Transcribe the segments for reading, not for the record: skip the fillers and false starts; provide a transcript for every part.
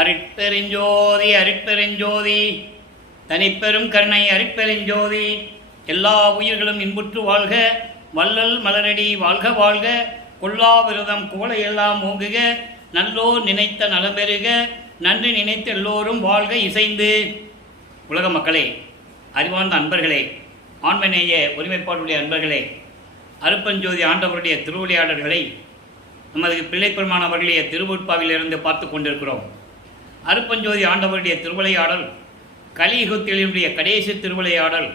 அருட்பெருஞ்சோதி அருட்பெருஞ்சோதி தனிப்பெரும் கருணை அருட்பெருஞ்சோதி. எல்லா உயிர்களும் இன்புற்று வாழ்க, வள்ளல் மலரடி வாழ்க வாழ்க, கொல்லா விரதம் குவளையெல்லாம் ஓங்குக, நல்லோர் நினைத்த நலம்பெறுக, நன்றி நினைத்த எல்லோரும் வாழ்க இசைந்து. உலக மக்களே, அறிவார்ந்த அன்பர்களே, ஆண்மநேய ஒருமைப்பாடுடைய அன்பர்களே, அருட்பெருஞ்சோதி ஆண்டவருடைய திருவிளையாடல்களை நமது பிள்ளைப்பெருமான் அவர்களுடைய திருவுட்பாவிலிருந்து பார்த்து கொண்டிருக்கிறோம். அருட்பெருஞ்சோதி ஆண்டவருடைய திருவிளையாடல் கலியுகத்தினுடைய கடைசி திருவிளையாடல்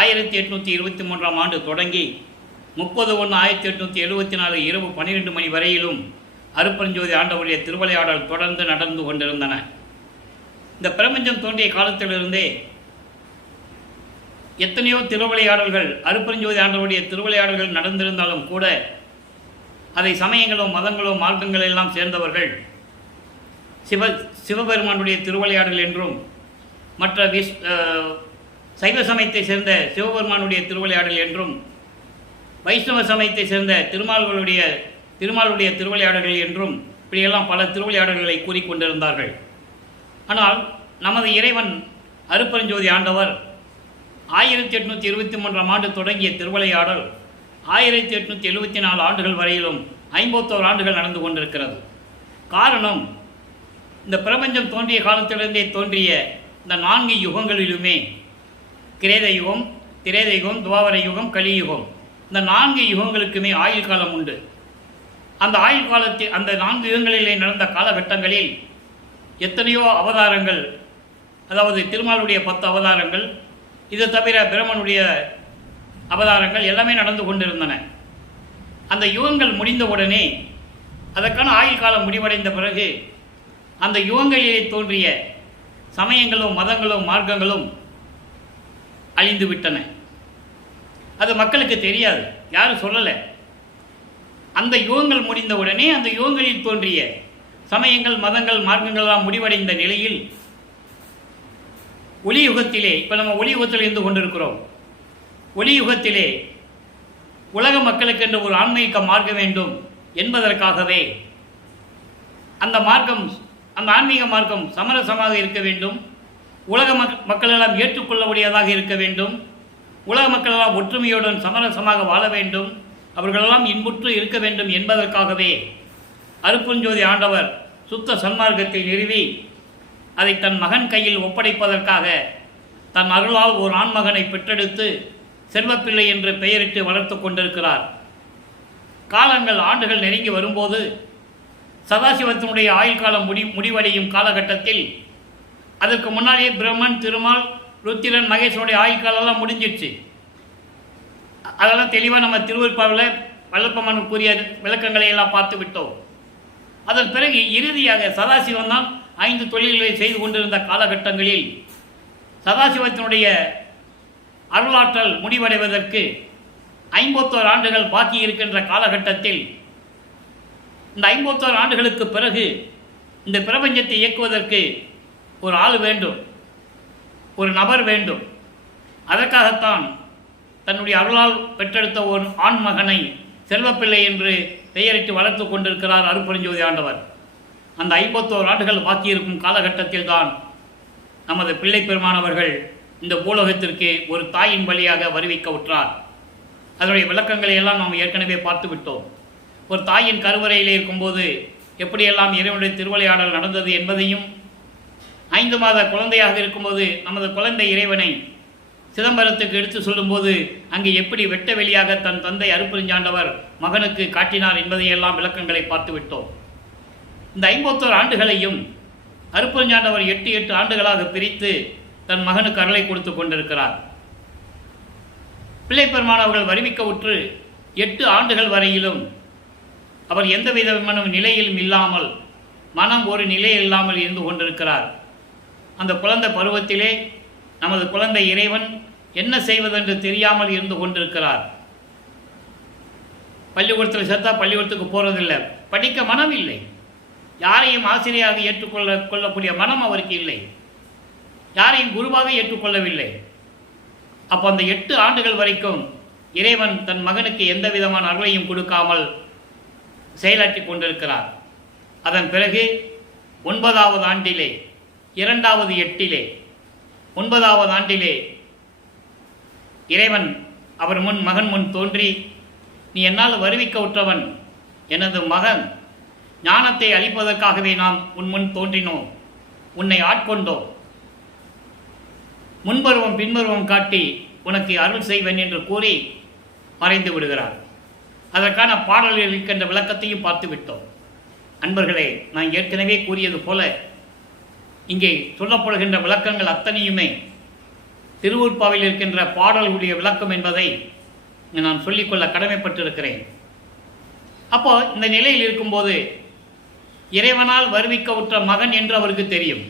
1823ஆம் ஆண்டு தொடங்கி 30/1/1874 இரவு 12 மணி வரையிலும் அருட்பெருஞ்சோதி ஆண்டவருடைய திருவிளையாடல் தொடர்ந்து நடந்து கொண்டிருந்தன. இந்த பிரபஞ்சம் தோன்றிய காலத்திலிருந்தே எத்தனையோ திருவிளையாடல்கள் அருட்பெருஞ்சோதி ஆண்டவருடைய திருவிளையாடல்கள் நடந்திருந்தாலும் கூட அதை சமயங்களோ மதங்களோ மார்க்கங்கள் எல்லாம் சேர்ந்தவர்கள் சிவபெருமானுடைய திருவிளையாடல் என்றும், மற்ற சைவ சமயத்தை சேர்ந்த சிவபெருமானுடைய திருவிளையாடல் என்றும், வைஷ்ணவ சமயத்தை சேர்ந்த திருமாலுடைய திருவிளையாடல்கள் என்றும் இப்படியெல்லாம் பல திருவிளையாடல்களை கூறிக்கொண்டிருந்தார்கள். ஆனால் நமது இறைவன் அருட்பெருஞ்சோதி ஆண்டவர் 1823ஆம் ஆண்டு தொடங்கிய திருவிளையாடல் 1874 ஆண்டுகள் வரையிலும் 51 ஆண்டுகள் நடந்து கொண்டிருக்கிறது. காரணம், இந்த பிரபஞ்சம் தோன்றிய காலத்திலிருந்தே தோன்றிய இந்த 4 யுகங்களிலுமே, கிரேத யுகம், திரேத யுகம், துவாபர யுகம், கலியுகம், இந்த 4 யுகங்களுக்குமே ஆயுள் காலம் உண்டு. அந்த ஆயுள் காலத்தில் அந்த 4 யுகங்களிலே நடந்த காலகட்டங்களில் எத்தனையோ அவதாரங்கள், அதாவது திருமாலுடைய 10 அவதாரங்கள், இது தவிர பிரம்மனுடைய அவதாரங்கள் எல்லாமே நடந்து கொண்டிருந்தன. அந்த யுகங்கள் முடிந்தவுடனே, அதற்கான ஆயுள் காலம் முடிவடைந்த பிறகு, அந்த யுகங்களிலே தோன்றிய சமயங்களும் மதங்களும் மார்க்கங்களும் அழிந்து விட்டன. அது மக்களுக்கு தெரியாது, யாரும் சொல்லலை. அந்த யுகங்கள் முடிந்தவுடனே அந்த யுகங்களில் தோன்றிய சமயங்கள் மதங்கள் மார்க்கங்கள்லாம் முடிவடைந்த நிலையில் ஒளியுகத்திலே, இப்போ நம்ம ஒளியுகத்தில் இருந்து கொண்டிருக்கிறோம். ஒளியுகத்திலே உலக மக்களுக்கென்று ஒரு ஆன்மீக மார்க்கம் வேண்டும் என்பதற்காகவே அந்த ஆன்மீக மார்க்கம் சமரசமாக இருக்க வேண்டும், உலக மக்களெல்லாம் ஏற்றுக்கொள்ளக்கூடியதாக இருக்க வேண்டும், உலக மக்களெல்லாம் ஒற்றுமையுடன் சமரசமாக வாழ வேண்டும், அவர்களெல்லாம் இன்புற்று இருக்க வேண்டும் என்பதற்காகவே அருட்பெருஞ்சோதி ஆண்டவர் சுத்த சன்மார்க்கத்தை நிறுவி அதை தன் மகன் கையில் ஒப்படைப்பதற்காக தன் அருளால் ஒரு ஆண்மகனை பெற்றெடுத்து செல்வப்பிள்ளை என்று பெயரிட்டு வளர்த்து கொண்டிருக்கிறார். காலங்கள் ஆண்டுகள் நெருங்கி வரும்போது, சதாசிவத்தினுடைய ஆயுள் காலம் முடிவடையும் காலகட்டத்தில், அதற்கு முன்னாடியே பிரம்மன், திருமால், ருத்திரன், மகேசனுடைய ஆயுள் காலம்லாம் முடிஞ்சிடுச்சு. அதெல்லாம் தெளிவாக நம்ம திருவருட்பாவில் வல்லப்பம்மன் கூறிய விளக்கங்களை எல்லாம் பார்த்து விட்டோம். அதன் பிறகு இறுதியாக சதாசிவன் தான் 5 தொழில்களை செய்து கொண்டிருந்த காலகட்டங்களில் சதாசிவத்தினுடைய அருளாற்றல் முடிவடைவதற்கு 51 ஆண்டுகள் பாக்கி இருக்கின்ற காலகட்டத்தில், இந்த 51 ஆண்டுகளுக்கு பிறகு இந்த பிரபஞ்சத்தை இயக்குவதற்கு ஒரு ஆள் வேண்டும், ஒரு நபர் வேண்டும். அதற்காகத்தான் தன்னுடைய அருளால் பெற்றெடுத்த ஒரு ஆண்மகனை செல்வப்பிள்ளை என்று பெயரிட்டு வளர்த்து கொண்டிருக்கிறார் அருட்பெருஞ்சோதி ஆண்டவர். அந்த 51 ஆண்டுகள் பாக்கியிருக்கும் காலகட்டத்தில் தான் நமது பிள்ளை பெருமானவர்கள் இந்த பூலோகத்திற்கு ஒரு தாயின் வழியாக வருவிக்க உற்றார். அதனுடைய விளக்கங்களை எல்லாம் நாம் ஏற்கனவே பார்த்து விட்டோம். ஒரு தாயின் கருவறையில் இருக்கும்போது எப்படியெல்லாம் இறைவனுடைய திருவிளையாடல் நடந்தது என்பதையும், 5 மாத குழந்தையாக இருக்கும்போது நமது குழந்தை இறைவனை சிதம்பரத்துக்கு எடுத்து சொல்லும்போது அங்கே எப்படி வெட்ட வெளியாக தன் தந்தை அருட்பெருஞ்சாண்டவர் மகனுக்கு காட்டினார் என்பதையெல்லாம் விளக்கங்களை பார்த்து விட்டோம். இந்த 51 ஆண்டுகளையும் அருட்பெருஞ்சாண்டவர் 8 ஆண்டுகளாக பிரித்து தன் மகனுக்கு அருளை கொடுத்து கொண்டிருக்கிறார். பிள்ளைப்பெருமானவர்கள் வருவிக்க உற்று 8 ஆண்டுகள் வரையிலும் அவர் எந்த விதமான நிலையிலும் இல்லாமல், மனம் ஒரு நிலையில் இல்லாமல் இருந்து கொண்டிருக்கிறார். அந்த குழந்தை பருவத்திலே நமது குழந்தை இறைவன் என்ன செய்வதென்று தெரியாமல் இருந்து கொண்டிருக்கிறார். பள்ளிக்கூடத்தில் சேர்த்தா பள்ளிக்கூடத்துக்கு போகிறதில்லை, படிக்க மனம் இல்லை, யாரையும் ஆசிரியராக கொள்ளக்கூடிய மனம் அவருக்கு இல்லை, யாரையும் குருவாக ஏற்றுக்கொள்ளவில்லை. அப்போ அந்த 8 ஆண்டுகள் வரைக்கும் இறைவன் தன் மகனுக்கு எந்த விதமான அருளையும் கொடுக்காமல் செயலாற்றி கொண்டிருக்கிறார். அதன் பிறகு 9வது ஆண்டிலே 2வது எட்டிலே 9வது ஆண்டிலே இறைவன் அவர் மகன் முன் தோன்றி, நீ என்னால் வருவிக்க உற்றவன், எனது மகன், ஞானத்தை அளிப்பதற்காகவே நாம் முன் தோன்றினோம், உன்னை ஆட்கொண்டோம், முன்பருவம் பின்பருவம் காட்டி உனக்கு அருள் செய்வேன் என்று கூறி மறைந்து விடுகிறார். அதற்கான பாடலில் இருக்கின்ற விளக்கத்தையும் பார்த்து விட்டோம். அன்பர்களே, நான் ஏற்கனவே கூறியது போல இங்கே சொல்லப்படுகின்ற விளக்கங்கள் அத்தனையுமே திருவூர்ப்பாவில் இருக்கின்ற பாடல்களுடைய விளக்கம் என்பதை நான் சொல்லிக்கொள்ள கடமைப்பட்டிருக்கிறேன். அப்போ இந்த நிலையில் இருக்கும்போது இறைவனால் வருவிக்க உற்ற மகன் என்று அவருக்கு தெரியும்.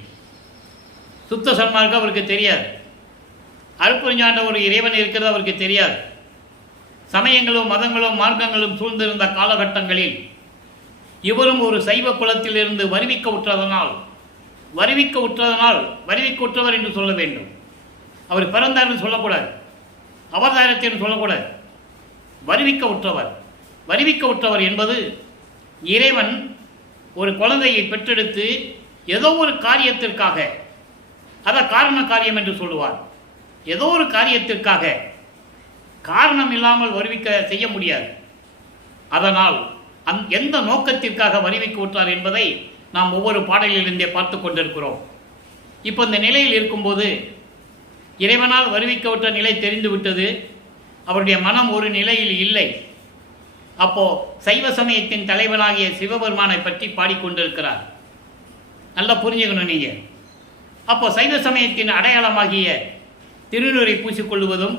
சுத்த சன்மார்க்கம் அவருக்கு தெரியாது. அருட்பெருஞ்ஞான்ற ஒரு இறைவன் இருக்கிறது அவருக்கு தெரியாது. சமயங்களும் மதங்களும் மார்க்கங்களும் சூழ்ந்திருந்த காலகட்டங்களில் இவரும் ஒரு சைவ குலத்திலிருந்து வருவிக்க உற்றவர் என்று சொல்ல வேண்டும். அவர் பிறந்தார் என்று சொல்லக்கூடாது, அவதாரத்தை என்று சொல்லக்கூடாது. வருவிக்க உற்றவர் என்பது இறைவன் ஒரு குழந்தையை பெற்றெடுத்து ஏதோ ஒரு காரியத்திற்காக, அதை காரண காரியம் என்று சொல்லுவார். ஏதோ ஒரு காரியத்திற்காக காரணம் இல்லாமல் வருவிக்க செய்ய முடியாது. அதனால் எந்த நோக்கத்திற்காக வருவிக்க உற்றார் என்பதை நாம் ஒவ்வொரு பாடலிலிருந்தே பார்த்து கொண்டிருக்கிறோம். இப்போ இந்த நிலையில் இருக்கும்போது இறைவனால் வருவிக்க உற்ற நிலை தெரிந்துவிட்டது. அவருடைய மனம் ஒரு நிலையில் இல்லை. அப்போ சைவ சமயத்தின் தலைவனாகிய சிவபெருமானை பற்றி பாடிக்கொண்டிருக்கிறார். நல்லா புரிஞ்சுக்கணும் நீங்க. அப்போ சைவ சமயத்தின் அடையாளமாகிய திருநூரை பூசிக்கொள்வதும்,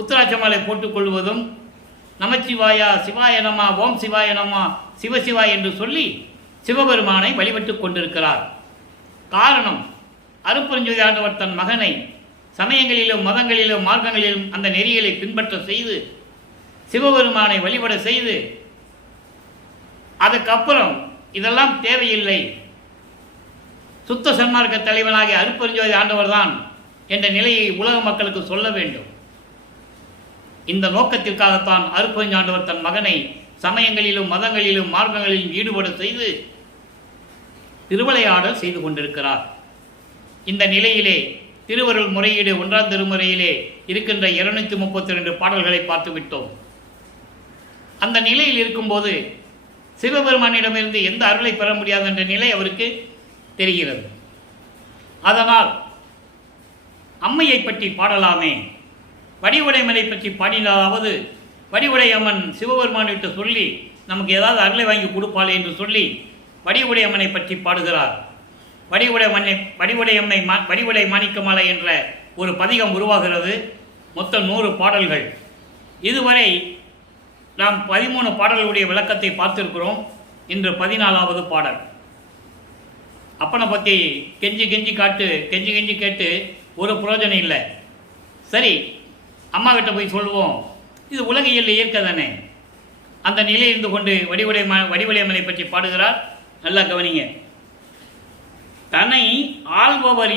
உத்தராட்சமாலை போட்டுக்கொள்வதும், நமச்சிவாயா, சிவாய நம, ஓம் சிவாய நம, சிவசிவாய் என்று சொல்லி சிவபெருமானை வழிபட்டு கொண்டிருக்கிறார். காரணம், அருட்பெருஞ்ஜோதி ஆண்டவர் தன் மகனை சமயங்களிலும் மதங்களிலும் மார்க்கங்களிலும் அந்த நெறிகளை பின்பற்ற செய்து சிவபெருமானை வழிபட செய்து, அதுக்கப்புறம் இதெல்லாம் தேவையில்லை, சுத்த சன்மார்க்க தலைவனாகிய அருட்பெருஞ்ஜோதி ஆண்டவர் தான் என்ற நிலையை உலக மக்களுக்கு சொல்ல வேண்டும். இந்த நோக்கத்திற்காகத்தான் அருட்பெருஞ்ஞாண்டவர் தன் மகனை சமயங்களிலும் மதங்களிலும் மார்க்கங்களிலும் ஈடுபட செய்து திருவிளையாடல் செய்து கொண்டிருக்கிறார். இந்த நிலையிலே திருவருள் முறையீடு 1ஆம் திருமுறையிலே இருக்கின்ற 232 பாடல்களை பார்த்து விட்டோம். அந்த நிலையில் இருக்கும்போது சிவபெருமானிடமிருந்து எந்த அருளை பெற முடியாது என்ற நிலை அவருக்கு தெரிகிறது. அதனால் அம்மையை பற்றி பாடலாமே, வடிவுடைமனை பற்றி பாடினாலாவது வடிவுடையம்மன் சிவபெருமானிட்ட சொல்லி நமக்கு ஏதாவது அருளை வாங்கி கொடுப்பாளே என்று சொல்லி வடிவுடையம்மனை பற்றி பாடுகிறார். வடிவுடை மாணிக்கமாலை என்ற ஒரு பதிகம் உருவாகிறது. மொத்தம் 100 பாடல்கள். இதுவரை நாம் 13 பாடல்களுடைய விளக்கத்தை பார்த்திருக்கிறோம். இன்று 14வது பாடல். அப்பனை பற்றி கெஞ்சி கேட்டு ஒரு பிரயோஜனம் இல்லை. சரி, அம்மா கிட்ட போய் சொல்லுவோம், இது உலகியல் இயற்கை தானே. அந்த நிலையில் இருந்து கொண்டு வடிவுடையம்மனை பற்றி பாடுகிறார். நல்லா கவனிங்க. தன்னை ஆள்பவர்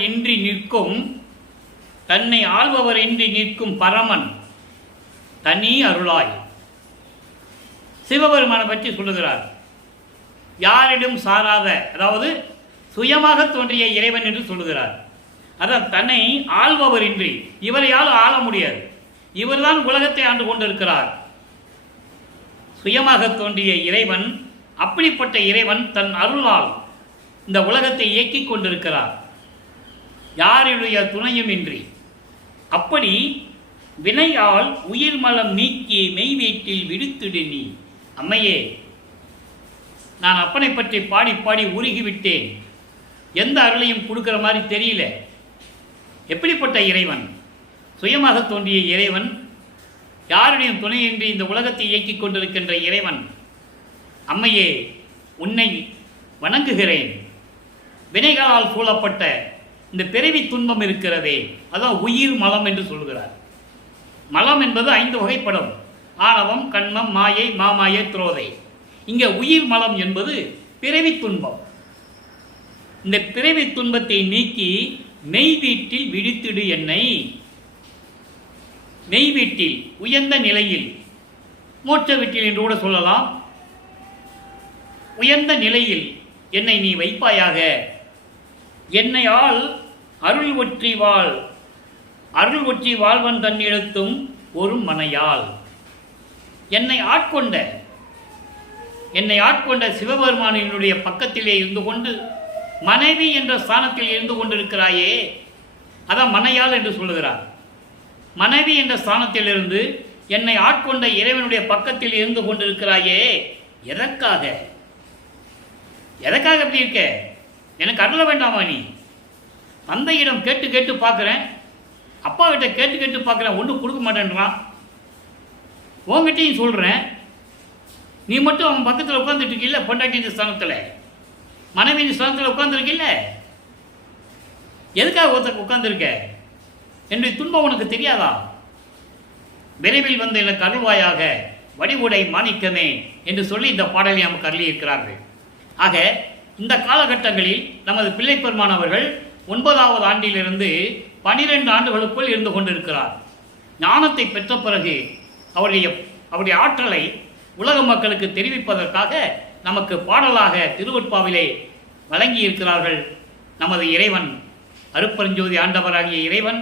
இன்றி நிற்கும் பரமன் தனி அருளாய். சிவபெருமானை பற்றி சொல்லுகிறார். யாரிடம் சாராத, அதாவது சுயமாக தோன்றிய இறைவன் என்று சொல்லுகிறார். அதான் தன்னை ஆள்பவர் இன்றி, இவரையால் ஆள முடியாது, இவர்தான் உலகத்தை ஆண்டு கொண்டிருக்கிறார். சுயமாக தோன்றிய இறைவன், அப்படிப்பட்ட இறைவன் தன் அருளால் இந்த உலகத்தை இயக்கிக் கொண்டிருக்கிறார், யாருடைய துணையும் இன்றி. அப்படி வினையால் உயிர் மலம் நீக்கி மெய் வீட்டில் விடுத்திடு நீ. அம்மையே, நான் அப்பனை பற்றி பாடி உருகிவிட்டேன். எந்த அருளையும் கொடுக்கிற மாதிரி தெரியல. எப்படிப்பட்ட இறைவன்? சுயமாக தோன்றிய இறைவன், யாருடைய துணையின்றி இந்த உலகத்தை இயக்கிக் கொண்டிருக்கின்ற இறைவன். அம்மையே, உன்னை வணங்குகிறேன். வினைகளால் சூழப்பட்ட இந்த பிறவி துன்பம் இருக்கிறதே, அதான் உயிர் மலம் என்று சொல்கிறார். மலம் என்பது 5 வகைப்படும். ஆணவம், கண்மம், மாயை, மாமாயை, துரோதை. இங்கே உயிர் மலம் என்பது பிறவி துன்பம். இந்த பிறவி துன்பத்தை நீக்கி மெய் வீட்டில் விடுத்திடு என்னை. மெய் வீட்டில், உயர்ந்த நிலையில், மோட்ச வீட்டில் என்று கூட சொல்லலாம். உயர்ந்த நிலையில் என்னை நீ வைப்பாயாக. என்னையால் அருள் ஒற்றி வாழ், அருள் ஒற்றி வாழ்வன் தன்னிடத்தும் ஒரு மனையால். என்னை ஆட்கொண்ட சிவபெருமானினுடைய பக்கத்திலே இருந்து கொண்டு மனைவி என்ற ஸ்தானத்தில் இருந்து கொண்டிருக்கிறாயே, அதான் மனையால் என்று சொல்லுகிறார். மனைவி என்ற ஸ்தானத்திலிருந்து என்னை ஆட்கொண்ட இறைவனுடைய பக்கத்தில் இருந்து கொண்டிருக்கிறாயே, எதற்காக அப்படி இருக்க? எனக்கு அருள வேண்டாமா? நீ தந்தையிடம் கேட்டு கேட்டு பார்க்குறேன், அப்பா கிட்ட கேட்டு கேட்டு பார்க்குறேன், ஒன்றும் கொடுக்க மாட்டேன்றான். உங்ககிட்டையும் சொல்கிறேன், நீ மட்டும் அவன் பக்கத்தில் உட்காந்துட்டு இருக்கில்ல, பொண்டாட்டியின் ஸ்தானத்தில், மனைவியின் ஸ்தானத்தில் உட்காந்துருக்கில்ல, எதுக்காக உட்காந்துருக்க? என்னுடைய துன்பம் உனக்கு தெரியாதா? விரைவில் வந்து எனக்கு அருள்வாயாக வடிவுடை மாணிக்கமே என்று சொல்லி இந்த பாடலை நமக்கு அருளியிருக்கிறார்கள். ஆக இந்த காலகட்டங்களில் நமது பிள்ளைப்பெருமான் அவர்கள் 9வது ஆண்டிலிருந்து 12 ஆண்டுகளுக்குள் இருந்து கொண்டிருக்கிறார். ஞானத்தை பெற்ற பிறகு அவருடைய ஆற்றலை உலக மக்களுக்கு தெரிவிப்பதற்காக நமக்கு பாடலாக திருவொற்பாவிலே வழங்கி இருக்கிறார்கள். நமது இறைவன், அருட்பெருஞ்சோதி ஆண்டவராகிய இறைவன்,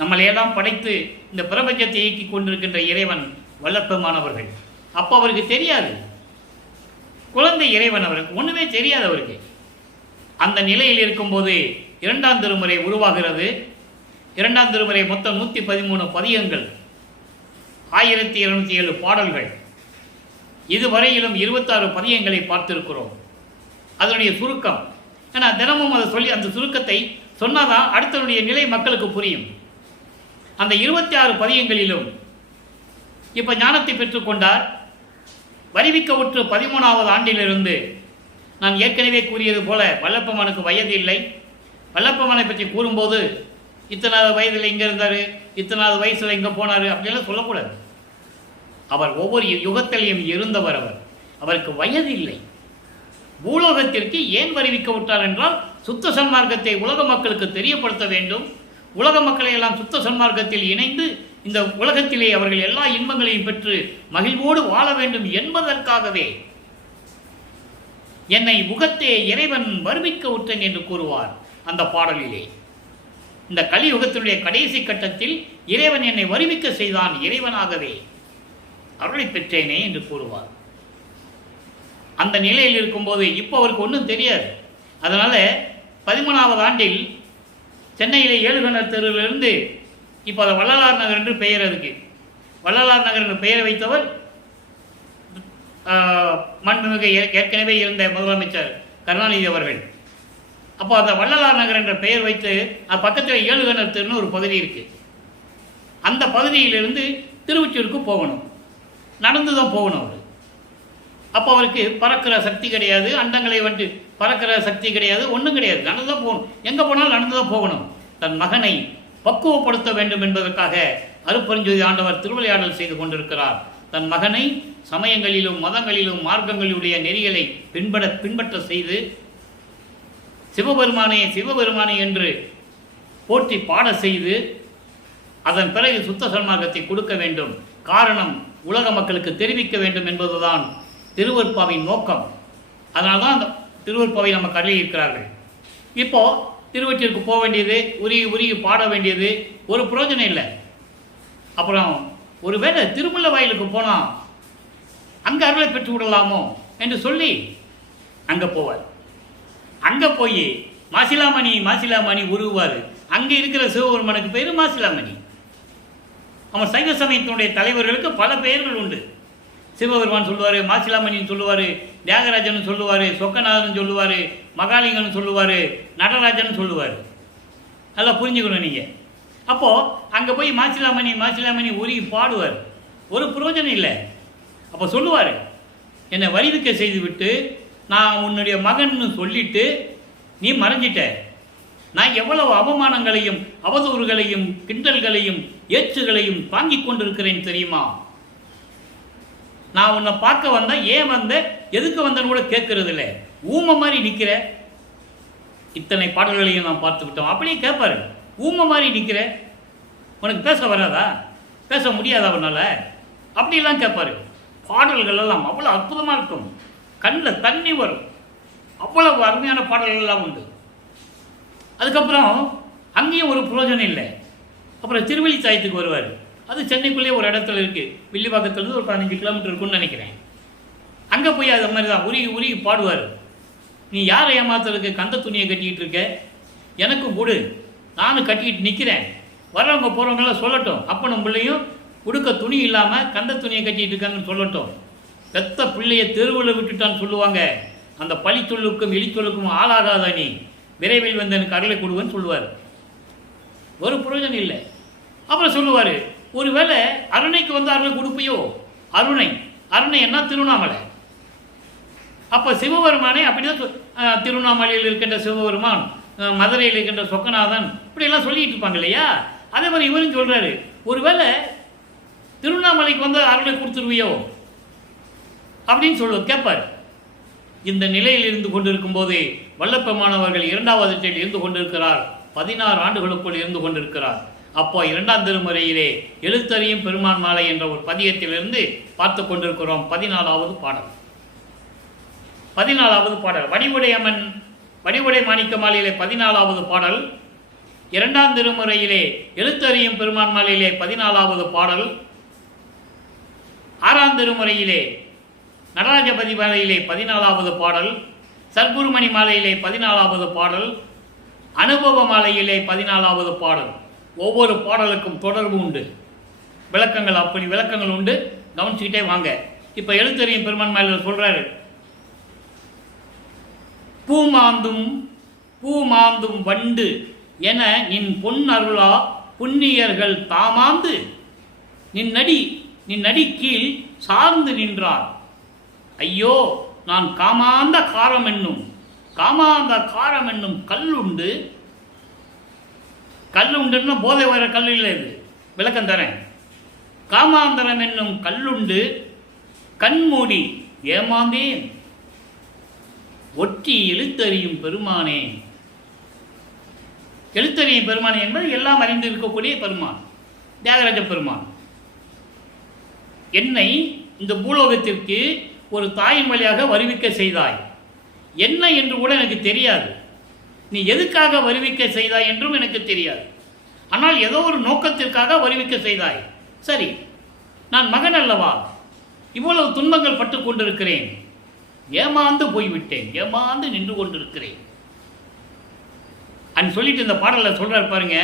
நம்மளையெல்லாம் படைத்து இந்த பிரபஞ்சத்தை இயக்கி கொண்டிருக்கின்ற இறைவன் வல்லப்பெருமானவர்கள். அப்போ அவருக்கு தெரியாது, குழந்தை இறைவன், அவருக்கு ஒன்றுமே தெரியாது அவருக்கு. அந்த நிலையில் இருக்கும்போது 2ஆம் திருமுறை உருவாகிறது. 2ஆம் திருமுறை மொத்தம் 113 பதிகங்கள், 1207 பாடல்கள், இதுவரையிலும் 26 பதிகங்களை பார்த்திருக்கிறோம். அதனுடைய சுருக்கம், ஏன்னா தினமும் அதை சொல்லி அந்த சுருக்கத்தை சொன்னாதான் அடுத்தனுடைய நிலை மக்களுக்கு புரியும். அந்த 26 பதிகங்களிலும் இப்போ ஞானத்தை பெற்றுக்கொண்டார். வருவிக்க உற்று 13வது ஆண்டிலிருந்து நான் ஏற்கனவே கூறியது போல வல்லப்பெருமானுக்கு வயது இல்லை. வல்லப்பெருமானை பற்றி கூறும்போது இத்தனாவது வயதில் இங்கே இருந்தார், இத்தனாவது வயசில் இங்கே போனார் அப்படிலாம் சொல்லக்கூடாது. அவர் ஒவ்வொரு யுகத்திலையும் இருந்தவர். அவருக்கு வயது இல்லை. பூலோகத்திற்கு ஏன் வருவிக்க விட்டார் என்றால், சுத்த சன்மார்க்கத்தை உலக மக்களுக்கு தெரியப்படுத்த வேண்டும். உலக மக்களை எல்லாம் சுத்த சன்மார்க்கத்தில் இணைந்து இந்த உலகத்திலே அவர்கள் எல்லா இன்பங்களையும் பெற்று மகிழ்வோடு வாழ வேண்டும் என்பதற்காகவே என்னை உகத்தே இறைவன் வருவிக்க விட்டேன் என்று கூறுவார் அந்த பாடலிலே. இந்த கலியுகத்தினுடைய கடைசி கட்டத்தில் இறைவன் என்னை வருவிக்க செய்தான், இறைவனாகவே அருளை பெற்றேனே என்று கூறுவார். அந்த நிலையில் இருக்கும்போது இப்போ அவருக்கு ஒன்றும் தெரியாது. அதனால் 13வது ஆண்டில் சென்னையில் ஏழுகணர் தெருவிலிருந்து இப்போ அதை வள்ளலார் நகர் என்று பெயர். அதுக்கு வள்ளலார் நகர் என்று பெயரை வைத்தவர் மாண்புமிகு ஏற்கனவே இருந்த முதலமைச்சர் கருணாநிதி அவர்கள். அப்போ அந்த வள்ளலார் நகர் என்ற பெயர் வைத்து அது பக்கத்தில் ஏழுகணர் தெருன்னு ஒரு பகுதி இருக்குது. அந்த பகுதியிலிருந்து திருவொற்றியூருக்கு போகணும், நடந்து தான் போகணும் அவர். அப்போ அவருக்கு பறக்கிற சக்தி கிடையாது, அண்டங்களை வந்து பறக்கிற சக்தி கிடையாது, ஒன்றும் கிடையாது, நடந்து தான் போகணும். எங்கே போனாலும் நடந்து தான் போகணும். தன் மகனை பக்குவப்படுத்த வேண்டும் என்பதற்காக அருட்பெருஞ்சோதி ஆண்டவர் திருவிளையாடல் செய்து கொண்டிருக்கிறார். தன் மகனை சமயங்களிலும் மதங்களிலும் மார்க்கங்களுடைய நெறிகளை பின்பற்ற செய்து சிவபெருமானே என்று போற்றி பாட செய்து அதன் பிறகு சுத்த சன்மார்க்கத்தை கொடுக்க வேண்டும். காரணம், உலக மக்களுக்கு தெரிவிக்க வேண்டும் என்பதுதான் திருவொற்பாவின் நோக்கம். அதனால தான் அந்த திருவொற்பாவை நமக்கு அருளி இருக்கிறார்கள். இப்போது திருவொற்றியூருக்கு போக வேண்டியது, உருகி பாட வேண்டியது, ஒரு பிரயோஜனம் இல்லை. அப்புறம் ஒருவேளை திருமலை வாயிலுக்கு போனால் அங்கே அருளை பெற்று விடலாமோ என்று சொல்லி அங்கே போவார். அங்கே போய் மாசிலாமணி உருவார். அங்கே இருக்கிற சிவபெருமானுக்கு பேர் மாசிலாமணி. அவன் சைவ சமயத்தினுடைய தலைவர்களுக்கு பல பெயர்கள் உண்டு. சிவபெருமான் சொல்லுவார், மாசிலாமணின்னு சொல்லுவார், தியாகராஜன் சொல்லுவார், சொக்கநாதன் சொல்லுவார், மகாலிங்கன் சொல்லுவார், நடராஜன் சொல்லுவார். நல்லா புரிஞ்சுக்கணும் நீங்கள். அப்போது அங்கே போய் மாசிலாமணி உருகி பாடுவார். ஒரு பிரயோஜனம் இல்லை. அப்போ சொல்லுவார், என்னை வருவிக்க செய்துவிட்டு நான் உன்னுடைய மகன்னு சொல்லிட்டு நீ மறைஞ்சிட்ட. நான் எவ்வளவு அவமானங்களையும் அவதூறுகளையும் கிண்டல்களையும் ஏச்சுகளையும் தாங்கி கொண்டிருக்கிறேன் தெரியுமா? நான் உன்னை பார்க்க வந்தேன், ஏன் வந்த, எதுக்கு வந்தேன்னு கூட கேட்கறது இல்லை, ஊமை மாதிரி நிற்கிற. இத்தனை பாடல்களையும் நான் பார்த்து விட்டோம். அப்படியே கேட்பாரு, ஊமை மாதிரி நிற்கிற, உனக்கு பேச வராதா, பேச முடியாதா அவனால், அப்படிலாம் கேட்பாரு. பாடல்கள் எல்லாம் அவ்வளோ அற்புதமாக இருக்கும், கண்ணில் தண்ணி வரும். அவ்வளவு அருமையான பாடல்கள் எல்லாம் உண்டு. அதுக்கப்புறம் அங்கேயும் ஒரு புரோஜனம் இல்லை. அப்புறம் திருவள்ளித்தாயத்துக்கு வருவார். அது சென்னைக்குள்ளேயே ஒரு இடத்துல இருக்குது. வில்லிவாக்கத்துலேருந்து ஒரு 15 கிலோமீட்டர் இருக்குன்னு நினைக்கிறேன். அங்கே போய் அது மாதிரி தான் உருகி உருகி பாடுவார். நீ யாரை ஏமாத்துறதுக்கு கந்த துணியை கட்டிக்கிட்டு இருக்க, எனக்கும் கொடு, நானும் கட்டிக்கிட்டு நிற்கிறேன், வர்றவங்க போகிறவங்களாம் சொல்லட்டும், அப்பனும் பிள்ளையும் உடுக்க துணி இல்லாமல் கந்த துணியை கட்டிகிட்டு இருக்காங்கன்னு சொல்லட்டும். பெத்த பிள்ளையை தெருவில் விட்டுட்டான்னு சொல்லுவாங்க. அந்த பழிச்சொல்லுக்கும் இழிச்சொல்லுக்கும் ஆளாகாத நீ, விரைவில் வந்து எனக்கு அருளை கொடுவேன்னு சொல்லுவார். ஒரு பிரயோஜனம் இல்லை. அப்புறம் சொல்லுவார், ஒருவேளை அருணைக்கு வந்து அருளை கொடுப்பையோ. அருணை அருணை என்ன திருவண்ணாமலை. அப்போ சிவபெருமானே அப்படிதான் திருவண்ணாமலையில் இருக்கின்ற சிவபெருமான், மதுரையில் இருக்கின்ற சொக்கநாதன், இப்படியெல்லாம் சொல்லிட்டு இருப்பாங்க இல்லையா. அதே மாதிரி இவரும் சொல்கிறாரு, ஒருவேளை திருவண்ணாமலைக்கு வந்து அருளை கொடுத்துருவியோ அப்படின்னு கேட்பார். இந்த நிலையில் இருந்து கொண்டிருக்கும் போது வல்லப்பெருமானவர்கள் 2வது இடத்தில் இருந்து கொண்டிருக்கிறார். 16 ஆண்டுகளுக்குள் இருந்து கொண்டிருக்கிறார். அப்போ 2ஆம் திருமுறையிலே எழுத்தறியும் பெருமான் மாலை என்ற ஒரு பதியத்திலிருந்து பார்த்து கொண்டிருக்கிறோம். 14வது பாடல். 14வது பாடல் வடிவுடையம்மன் வடிவுடை மாணிக்க மாலையிலே 14வது பாடல். 2ஆம் திருமுறையிலே எழுத்தறியும் பெருமான் மாலையிலே 14வது பாடல். 6ஆம் திருமுறையிலே நடராஜபதி மாலையிலே 14வது பாடல். சர்க்குருமணி மாலையிலே 14வது பாடல். அனுபவ மாலையிலே 14வது பாடல். ஒவ்வொரு பாடலுக்கும் தொடர்பு உண்டு, விளக்கங்கள் அப்படி விளக்கங்கள் உண்டு. கவனிச்சுக்கிட்டே வாங்க. இப்போ எழுத்தறியும் பெருமான் மாலையில் சொல்கிறாரு, பூமாந்தும் வண்டு என நின் பொன் அருளா புண்ணியர்கள் தாமாந்து நின் நடி கீழ் சார்ந்து நின்றார். ஐயோ, நான் காமாந்த காரம் என்னும் கல்லுண்டு. கல்லுண்டுன்னா போதை வர கல் இல்லை, இது விளக்கம் தரேன். காமாந்தரம் என்னும் கல்லுண்டு கண்மூடி ஏமாந்தேன் ஒற்றி எழுத்தறியும் பெருமானே. எழுத்தறியும் பெருமானே என்பது எல்லாம் அறிந்து இருக்கக்கூடிய பெருமான், தியாகராஜ பெருமான். என்னை இந்த பூலோகத்திற்கு ஒரு தாயின் வழியாக வருவிக்க செய்தாய். என்ன என்று கூட எனக்கு தெரியாது. நீ எதுக்காக வருவிக்க செய்தாய் என்றும் எனக்கு தெரியாது. ஆனால் ஏதோ ஒரு நோக்கத்திற்காக வருவிக்க செய்தாய். சரி, நான் மகன் அல்லவா, இவ்வளவு துன்பங்கள் பட்டு கொண்டிருக்கிறேன், ஏமாந்து போய்விட்டேன், ஏமாந்து நின்று கொண்டிருக்கிறேன் அன்னு சொல்லிட்டு இந்த பாடலில் சொல்கிறார் பாருங்க.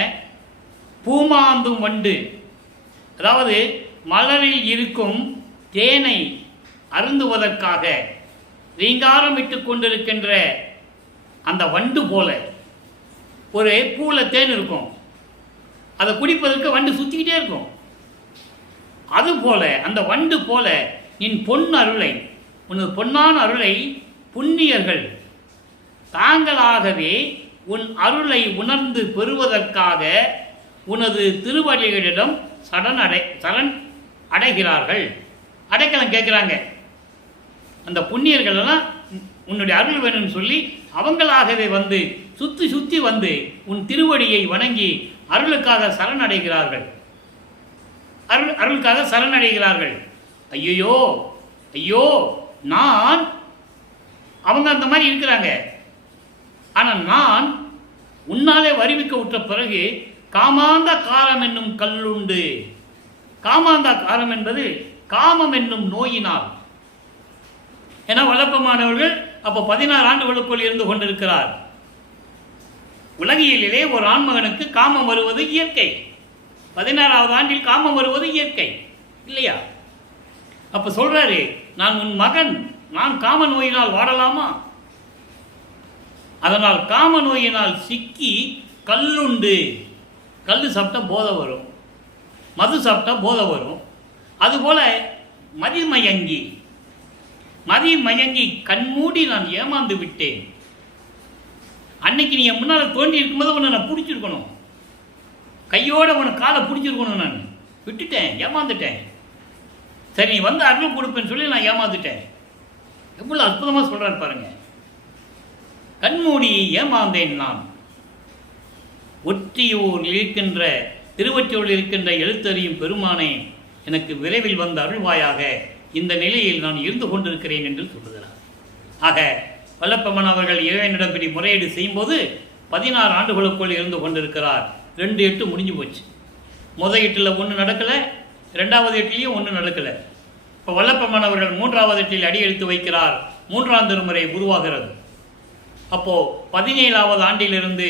பூமாந்தும் வண்டு, அதாவது மலரில் இருக்கும் தேனை அருந்துவதற்காக ரீங்காரமிட்டு கொண்டிருக்கின்ற அந்த வண்டு போல, ஒரு பூவில் தேன் இருக்கும், அதை குடிப்பதற்கு வண்டு சுற்றிக்கிட்டே இருக்கும். அதுபோல அந்த வண்டு போல நின் பொன் அருளை, உனது பொன்னான அருளை புண்ணியர்கள் தாங்களாகவே உன் அருளை உணர்ந்து பெறுவதற்காக உனது திருவடிகளிடம் சரண் அடைகிறார்கள். அடைக்கலம் கேட்குறாங்க. அந்த புண்ணியர்கள் எல்லாம் உன்னுடைய அருள் வேணும்னு சொல்லி அவங்களாகவே வந்து சுற்றி வந்து உன் திருவடியை வணங்கி அருளுக்காக சரணடைகிறார்கள். அருளுக்காக சரணடைகிறார்கள். ஐயோ ஐயோ, நான், அவங்க அந்த மாதிரி இருக்கிறாங்க. ஆனால் நான் உன்னாலே வருவிக்க விட்ட பிறகு காமாந்த காரம் என்னும் கல்லுண்டு. காமாந்த காரம் என்பது காமம் என்னும் நோயினால். ஏன்னா வல்லப்பமானவர்கள் அப்போ 16 ஆண்டுகளுக்குள் இருந்து கொண்டிருக்கிறார். உலகியலிலே ஒரு ஆண்மகனுக்கு காமம் வருவது இயற்கை. 16வது ஆண்டில் காமம் வருவது இயற்கை இல்லையா? அப்போ சொல்றாரு, நான் உன் மகன், நான் காம நோயினால் வாடலாமா? அதனால் காம நோயினால் சிக்கி கல்லுண்டு. கல் சாப்பிட்டா போதை வரும், மது சாப்பிட்டா போதை வரும். அதுபோல மதிமயங்கி கண்மூடி நான் ஏமாந்து விட்டேன். அன்னைக்கு நீ என் முன்னால் தோண்டி இருக்கும்போது உன்னை நான் பிடிச்சிருக்கணும், கையோட உனக்கு காலை பிடிச்சிருக்கணும். நான் விட்டுட்டேன், ஏமாந்துட்டேன். சரி, நீ வந்து அருள் கொடுப்பேன்னு சொல்லி நான் ஏமாந்துட்டேன். எவ்வளோ அற்புதமாக சொல்கிறார் பாருங்க. கண்மூடி ஏமாந்தேன் நான். ஒற்றியூர் இருக்கின்ற திருவொற்றியூரில் இருக்கின்ற எழுத்தறியும் பெருமானே, எனக்கு விரைவில் வந்த அருள்வாயாக, இந்த நிலையில் நான் இருந்து கொண்டிருக்கிறேன் என்று சொல்லுகிறார். ஆக வல்லப்பமன் அவர்கள் இறைவனிடம் இப்படி முறையீடு செய்யும்போது 16 ஆண்டுகளுக்குள் இருந்து கொண்டிருக்கிறார். 2 எட்டு முடிஞ்சு போச்சு. முதல் எட்டில் ஒன்று நடக்கலை, 2வது எட்டிலையும் ஒன்று நடக்கலை. இப்போ வல்லப்பமன் அவர்கள் 3வது எட்டில் அடி எடுத்து வைக்கிறார். 3ஆம் திருமுறை உருவாகிறது. அப்போது 17வது ஆண்டிலிருந்து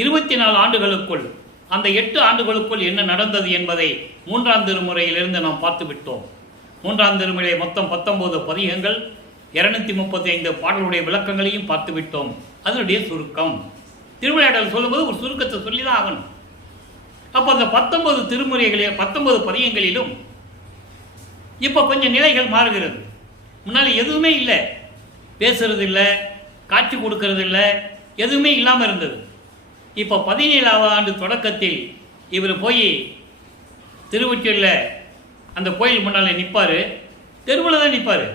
24 ஆண்டுகளுக்குள், அந்த 8 ஆண்டுகளுக்குள் என்ன நடந்தது என்பதை 3ஆம் திருமுறையிலிருந்து நாம் பார்த்து விட்டோம். 3ஆம் திருமுறை மொத்தம் 19 பதிகங்கள், 235 பாடலுடைய விளக்கங்களையும் பார்த்து விட்டோம். அதனுடைய சுருக்கம் திருவிளையாடல் சொல்லும்போது ஒரு சுருக்கத்தை சொல்லி தான் ஆகணும். அப்போ அந்த 19 திருமுறைகளில் 19 பதிகங்களிலும் இப்போ கொஞ்சம் நிலைகள் மாறுகிறது. முன்னால் எதுவுமே இல்லை, பேசுறது இல்லை, காட்சி கொடுக்கறது இல்லை, எதுவுமே இல்லாமல் இருந்தது. இப்போ 17வது ஆண்டு தொடக்கத்தில் இவர் போய் திருவொற்றியூரில் அந்த கோயில் முன்னால் நிற்பார். தெருவில் தான் நிற்பார்.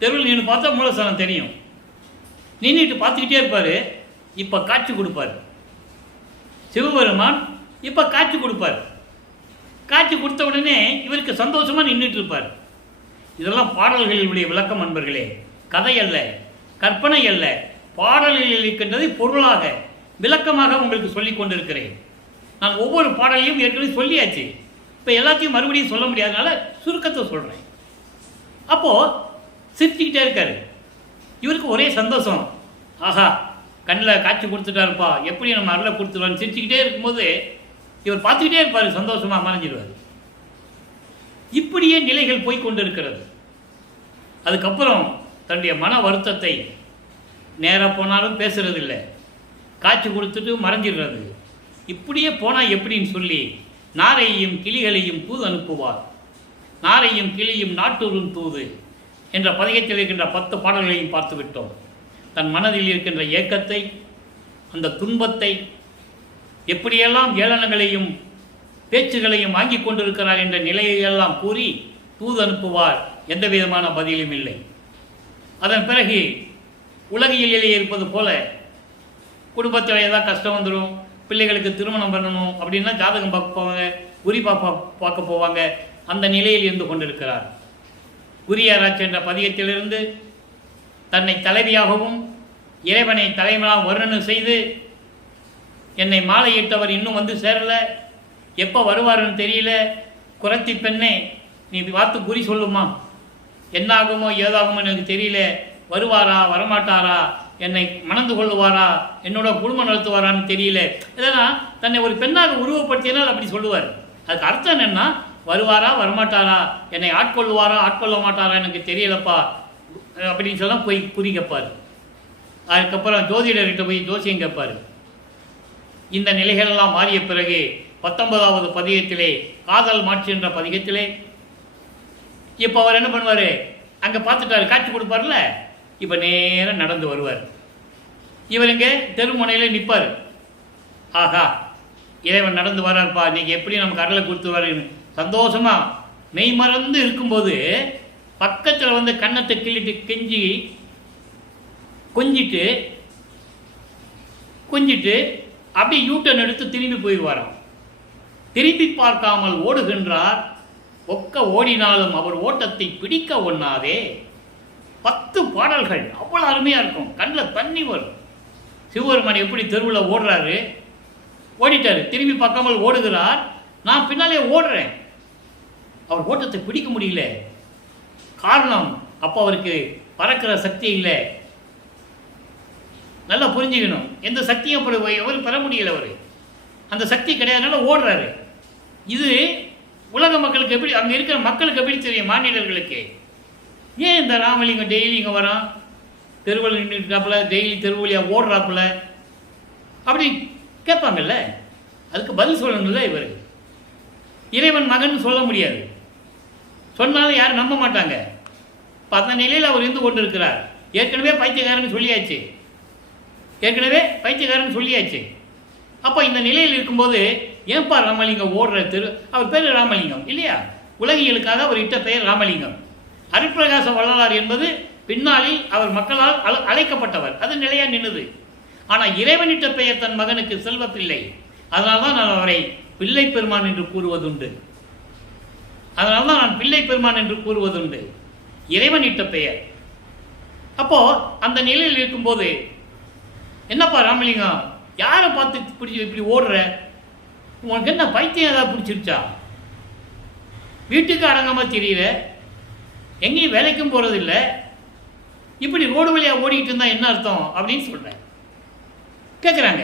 தெருவில் நின்று பார்த்தா மூலஸ்தானம் தெரியும். நின்றுட்டு பார்த்துக்கிட்டே இருப்பார். இப்போ காட்சி கொடுப்பார். சிவபெருமான் இப்போ காட்சி கொடுப்பார். காட்சி கொடுத்த உடனே இவருக்கு சந்தோஷமாக நின்றுட்டு இருப்பார். இதெல்லாம் பாடல்களினுடைய விளக்கம் நண்பர்களே, கதை அல்ல, கற்பனை அல்ல. பாடல்களில் இருக்கின்றதை பொருளாக விளக்கமாக உங்களுக்கு சொல்லி கொண்டிருக்கிறேன். நான் ஒவ்வொரு பாடலையும் ஏற்கனவே சொல்லியாச்சு. இப்போ எல்லாத்தையும் மறுபடியும் சொல்ல முடியாதனால சுருக்கத்தை சொல்கிறேன். அப்போது சிரிச்சுக்கிட்டே இருக்காரு. இவருக்கு ஒரே சந்தோஷம். ஆஹா, கண்ணில் காட்சி கொடுத்துட்டாருப்பா, எப்படி நம்ம அருளை கொடுத்துருவான்னு சிரிச்சுக்கிட்டே இருக்கும்போது இவர் பார்த்துக்கிட்டே இருப்பார். சந்தோஷமாக மறைஞ்சிடுவார். இப்படியே நிலைகள் போய்கொண்டு இருக்கிறது. அதுக்கப்புறம் தன்னுடைய மன வருத்தத்தை நேராக போனாலும் பேசுறதில்லை, காட்சி கொடுத்துட்டு மறைஞ்சிடுறது. இப்படியே போனால் எப்படின்னு சொல்லி நாரையும் கிளிகளையும் தூது அனுப்புவார். நாரையும் கிளியும் நாட்டூரும் தூது என்ற பதிகத்தில் இருக்கின்ற 10 பாடல்களையும் பார்த்து விட்டோம். தன் மனதில் இருக்கின்ற ஏக்கத்தை, அந்த துன்பத்தை, எப்படியெல்லாம் ஏளனங்களையும் பேச்சுகளையும் வாங்கி கொண்டிருக்கிறார் என்ற நிலையெல்லாம் கூறி தூது அனுப்புவார். எந்த விதமான பதிலும் இல்லை. அதன் பிறகு உலகியலிலே இருப்பது போல குடும்பத்தில் ஏதாவது கஷ்டம் வந்துடும், பிள்ளைகளுக்கு திருமணம் பண்ணணும் அப்படின்னா ஜாதகம் பார்க்க போவாங்க, குறி பார்க்க போவாங்க. அந்த நிலையில் இருந்து கொண்டிருக்கிறார். குறியாராய்ச்சி என்ற பதிகத்திலிருந்து தன்னை தலைவியாகவும் இறைவனை தலைமையாக வர்ணனை செய்து, என்னை மாலையிட்டவர் இன்னும் வந்து சேரலை, எப்போ வருவாருன்னு தெரியல, குறத்தி பெண்ணே நீ பார்த்து குறி சொல்லுமா, என்ன ஆகுமோ ஏதாகுமோ எனக்கு தெரியல, வருவாரா வரமாட்டாரா, என்னை மணந்து கொள்ளுவாரா, என்னோட குடும்பம் நடத்துவாரான்னு தெரியல. இதெல்லாம் தன்னை ஒரு பெண்ணாக உருவப்படுத்தினால் அப்படி சொல்லுவார். அதுக்கு அர்த்தம் என்னென்னா, வருவாரா வரமாட்டாரா, என்னை ஆட்கொள்ளுவாரா ஆட்கொள்ள மாட்டாரா எனக்கு தெரியலப்பா அப்படின்னு சொல்ல போய் குறி கேட்பார். அதுக்கப்புறம் ஜோதிடர்கிட்ட போய் ஜோசியம் கேட்பார். இந்த நிலைகளெல்லாம் மாறிய பிறகு 19வது பதிகத்திலே காதல் மாட்சி என்ற பதிகத்திலே இப்போ அவர் என்ன பண்ணுவார், அங்கே பார்த்துட்டாரு, காட்சி கொடுப்பார்ல, இப்போ நேரம் நடந்து வருவார். இவர் இங்கே தெருமுனையில் நிற்பார். ஆகா, இறைவன் நடந்து வரார்ப்பா, இன்றைக்கி எப்படி நமக்கு அருளை கொடுத்துருவாருன்னு சந்தோஷமாக மெய் மறந்து இருக்கும்போது பக்கத்தில் வந்து கன்னத்தை கிள்ளிட்டு கொஞ்சிட்டு அப்படியே யூட்டன் எடுத்து திரும்பி போயிடுவாராம். திரும்பி பார்க்காமல் ஓடுகின்றார். ஒக்க ஓடினாலும் அவர் ஓட்டத்தை பிடிக்க ஒண்ணாதே. 10 பாடல்கள் அவ்வளோ அருமையாக இருக்கும். கண்ணில் தண்ணி வரும். சிவபெருமான் எப்படி தெருவில் ஓடுறாரு, ஓடிட்டாரு, திரும்பி பார்க்காமல் ஓடுகிறார். நான் பின்னாலே ஓடுறேன். அவர் ஓட்டத்தை பிடிக்க முடியல. காரணம், அப்போ அவருக்கு பறக்கிற சக்தி இல்லை. நல்லா புரிஞ்சுக்கணும். எந்த சக்தியும் அவர் பெற முடியல. அவர் அந்த சக்தி கிடையாதுனால ஓடுறாரு. இது உலக மக்களுக்கு எப்படி, அங்கே இருக்கிற மக்களுக்கு எப்படி தெரியும், மாநிலர்களுக்கு. ஏன் இந்த ராமலிங்கம் டெய்லி இங்கே வரான், தெருவில் நின்றுட்டாப்புல, டெய்லி தெருவழியாக ஓடுறாப்புல அப்படி கேட்பாங்கல்ல. அதுக்கு பதில் சொல்லணும்ல. இவர் இறைவன் மகன் சொல்ல முடியாது, சொன்னாலும் யாரும் நம்ப மாட்டாங்க. இப்போ அந்த நிலையில் அவர் இருந்து கொண்டு இருக்கிறார். ஏற்கனவே பைத்தியக்காரன்னு சொல்லியாச்சு. அப்போ இந்த நிலையில் இருக்கும்போது ஏன்பா ராமலிங்கம் ஓடுற அவர் பேர் ராமலிங்கம் இல்லையா, உலகியலுக்காக அவர் இட்ட பெயர் ராமலிங்கம். அருட்பிரகாச வள்ளலார் என்பது பின்னாளில் அவர் மக்களால் அழைக்கப்பட்டவர், அது நிலையாக நின்றுது. ஆனால் இறைவனிட்ட பெயர் தன் மகனுக்கு செல்வ பிள்ளை. அதனால்தான் நான் அவரை பிள்ளை பெருமான் என்று கூறுவதுண்டு. இறைவனிட்ட பெயர். அப்போது அந்த நிலையில் இருக்கும்போது, என்னப்பா ராமலிங்கம், யாரை பார்த்து இப்படி ஓடுற? உனக்கு என்ன பைத்தியம் ஏதாவது பிடிச்சிருச்சா? வீட்டுக்கு அடங்காமல் தெரியுற, எங்கேயும் வேலைக்கும் போகிறதில்ல, இப்படி ரோடு வழியாக ஓடிக்கிட்டு இருந்தால் என்ன அர்த்தம் அப்படின்னு சொல்கிறேன் கேட்குறாங்க.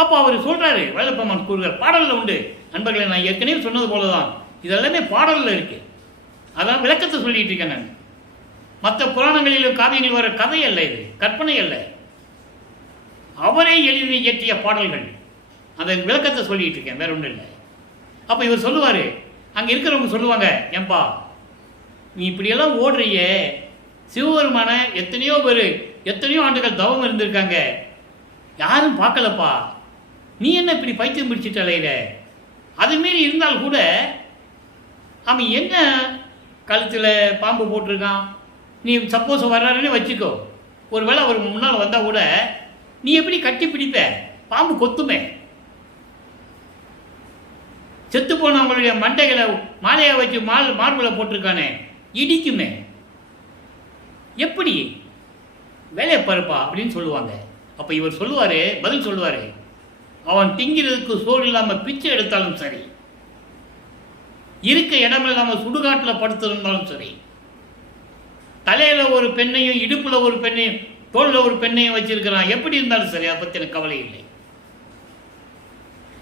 அப்போ அவர் சொல்கிறாரு, வல்லப்பெருமான் கூறுகிறார், பாடலில் உண்டு நண்பர்களை. நான் ஏற்கனவே சொன்னது போல தான் இதெல்லாமே பாடலில் இருக்குது. அதான் விளக்கத்தை சொல்லிகிட்டு இருக்கேன் நான். மற்ற புராணங்களிலும் காவியங்கள் வர கதை அல்ல, இது கற்பனை அல்ல, அவரை எழுதி இயற்றிய பாடல்கள். அந்த விளக்கத்தை சொல்லிகிட்டு இருக்கேன், வேற ஒன்றும் இல்லை. அப்போ இவர் சொல்லுவார், அங்கே இருக்கிறவங்க சொல்லுவாங்க, ஏன்பா நீ இப்படியெல்லாம் ஓடுறிய, சிவபெருமான எத்தனையோ பேர் எத்தனையோ ஆண்டுகள் தவம் இருந்திருக்காங்க, யாரும் பார்க்கலப்பா, நீ என்ன இப்படி பைத்தியம் பிடிச்சிட்டு அலையிற? அதுமாரி இருந்தால் கூட அவன் என்ன கழுத்தில் பாம்பு போட்டிருக்கான், நீ சப்போஸ் வர்றாருன்னு வச்சுக்கோ, ஒரு வேளை அவர் முன்னால் வந்தால் கூட நீ எப்படி கட்டி பிடிப்ப? பாம்பு கொத்துமே. செத்து போனவங்களுடைய மண்டைகளை மாலையை வச்சு மார்பில் போட்டிருக்கானே, இடிக்குமே. எப்படி வேலையை பருப்பா அப்படின்னு சொல்லுவாங்க. அப்போ இவர் சொல்லுவார், பதில் சொல்லுவார், அவன் திங்கிறதுக்கு சோறு இல்லாமல் பிச்சை எடுத்தாலும் சரி, இருக்க இடம் இல்லாமல் சுடுகாட்டில் படுத்திருந்தாலும் சரி, தலையில் ஒரு பெண்ணையும் இடுப்பில் ஒரு பெண்ணையும் தோளில் ஒரு பெண்ணையும் வச்சிருக்கிறான், எப்படி இருந்தாலும் சரி, அதை பற்றி எனக்கு கவலை இல்லை.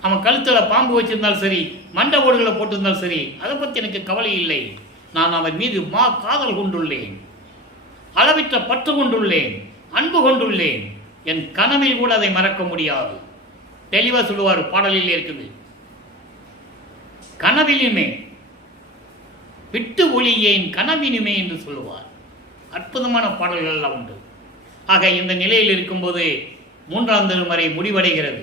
அவன் கழுத்தில் பாம்பு வச்சிருந்தாலும் சரி, மண்டை ஓடுகளை போட்டிருந்தாலும் சரி, அதை பற்றி எனக்கு கவலை இல்லை. நான் அவன் மீது காதல் கொண்டுள்ளேன், அளவிற்ற பற்று கொண்டுள்ளேன், அன்பு கொண்டுள்ளேன். என் கனவில் கூட அதை மறக்க முடியாது. தெளிவாக சொல்லுவார், பாடலில் இருக்குது. கனவிலுமே விட்டு ஒளியேன் கனவினுமே என்று சொல்லுவார். அற்புதமான பாடல்கள் எல்லாம் உண்டு. ஆக இந்த நிலையில் இருக்கும்போது 3ஆம் திருமுறை முடிவடைகிறது.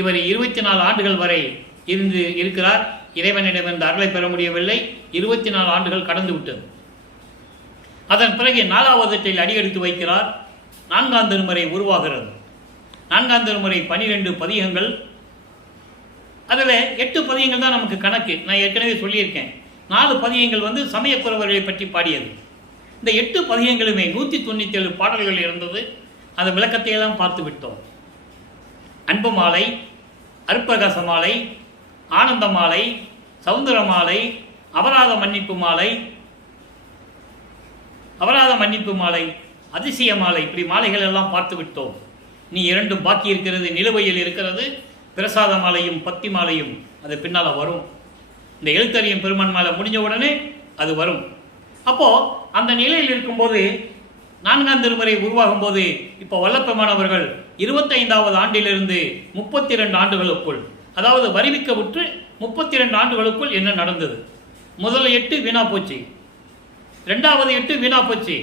இவர் 24 ஆண்டுகள் வரை இருக்கிறார். இறைவனிடமிருந்து அருளை பெற முடியவில்லை. 24 ஆண்டுகள் கடந்து விட்டது. அதன் பிறகு 4வது அடியெடுத்து வைக்கிறார். 4ஆம் திருமுறை உருவாகிறது. 4ஆம் திருமுறை 12 பதிகங்கள். அதில் 8 பதிகங்கள் தான் நமக்கு கணக்கு. நான் ஏற்கனவே சொல்லியிருக்கேன். 4 பதிகங்கள் சமயக்குறவர்களை பற்றி பாடியது. இந்த 8 பதிகங்களுமே 197 பாடல்கள் இருந்தது. அந்த விளக்கத்தையெல்லாம் பார்த்து விட்டோம். அன்பு மாலை, அருட்பிரகாச மாலை, ஆனந்த மாலை, சவுந்தர மாலை, அபராத மன்னிப்பு மாலை, அதிசய மாலை, இப்படி மாலைகள் எல்லாம் பார்த்து விட்டோம். நீ 2 பாக்கி இருக்கிறது, நிலுவையில் இருக்கிறது. பிரசாத மாலையும் பத்தி மாலையும் அது பின்னால் வரும். இந்த எழுத்தறியும் பெருமான் மாலை முடிஞ்ச உடனே அது வரும். அப்போது அந்த நிலையில் இருக்கும்போது 4ஆம் திருமுறை உருவாகும் போது இப்போ வல்லப்பெருமானவர்கள் 25வது ஆண்டிலிருந்து 32 ஆண்டுகளுக்குள், அதாவது வருவிக்க விட்டு 32 ஆண்டுகளுக்குள் என்ன நடந்தது? முதல் 8 வீணா போச்சு, 2வது 8 வீணா போச்சு,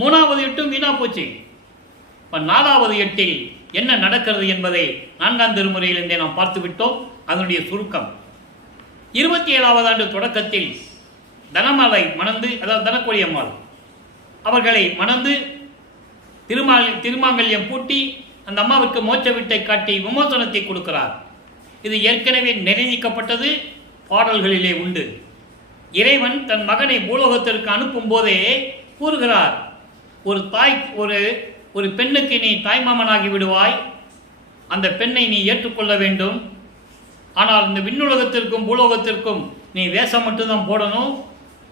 3வது 8 வீணா போச்சு. இப்போ 4வது 8 என்ன நடக்கிறது என்பதை 4ஆம் திருமுறையிலிருந்தே நாம் பார்த்து விட்டோம். அதனுடைய சுருக்கம் 27வது ஆண்டு தொடக்கத்தில் தனமாலை மணந்து, அதாவது தனக்கொடி அம்மாள் அவர்களை மணந்து திருமாங்கல்யம் பூட்டி அந்த அம்மாவுக்கு மோட்ச வீட்டை காட்டி விமோசனத்தை கொடுக்கிறார். இது ஏற்கனவே நிர்ணயிக்கப்பட்டது, பாடல்களிலே உண்டு. இறைவன் தன் மகனை பூலோகத்திற்கு அனுப்பும் போதே கூறுகிறார், ஒரு தாய் ஒரு பெண்ணுக்கு நீ தாய்மாமனாகி விடுவாய், அந்த பெண்ணை நீ ஏற்றுக்கொள்ள வேண்டும். ஆனால் இந்த விண்ணுலகத்திற்கும் பூலோகத்திற்கும் நீ வேஷம் மட்டும்தான் போடணும்,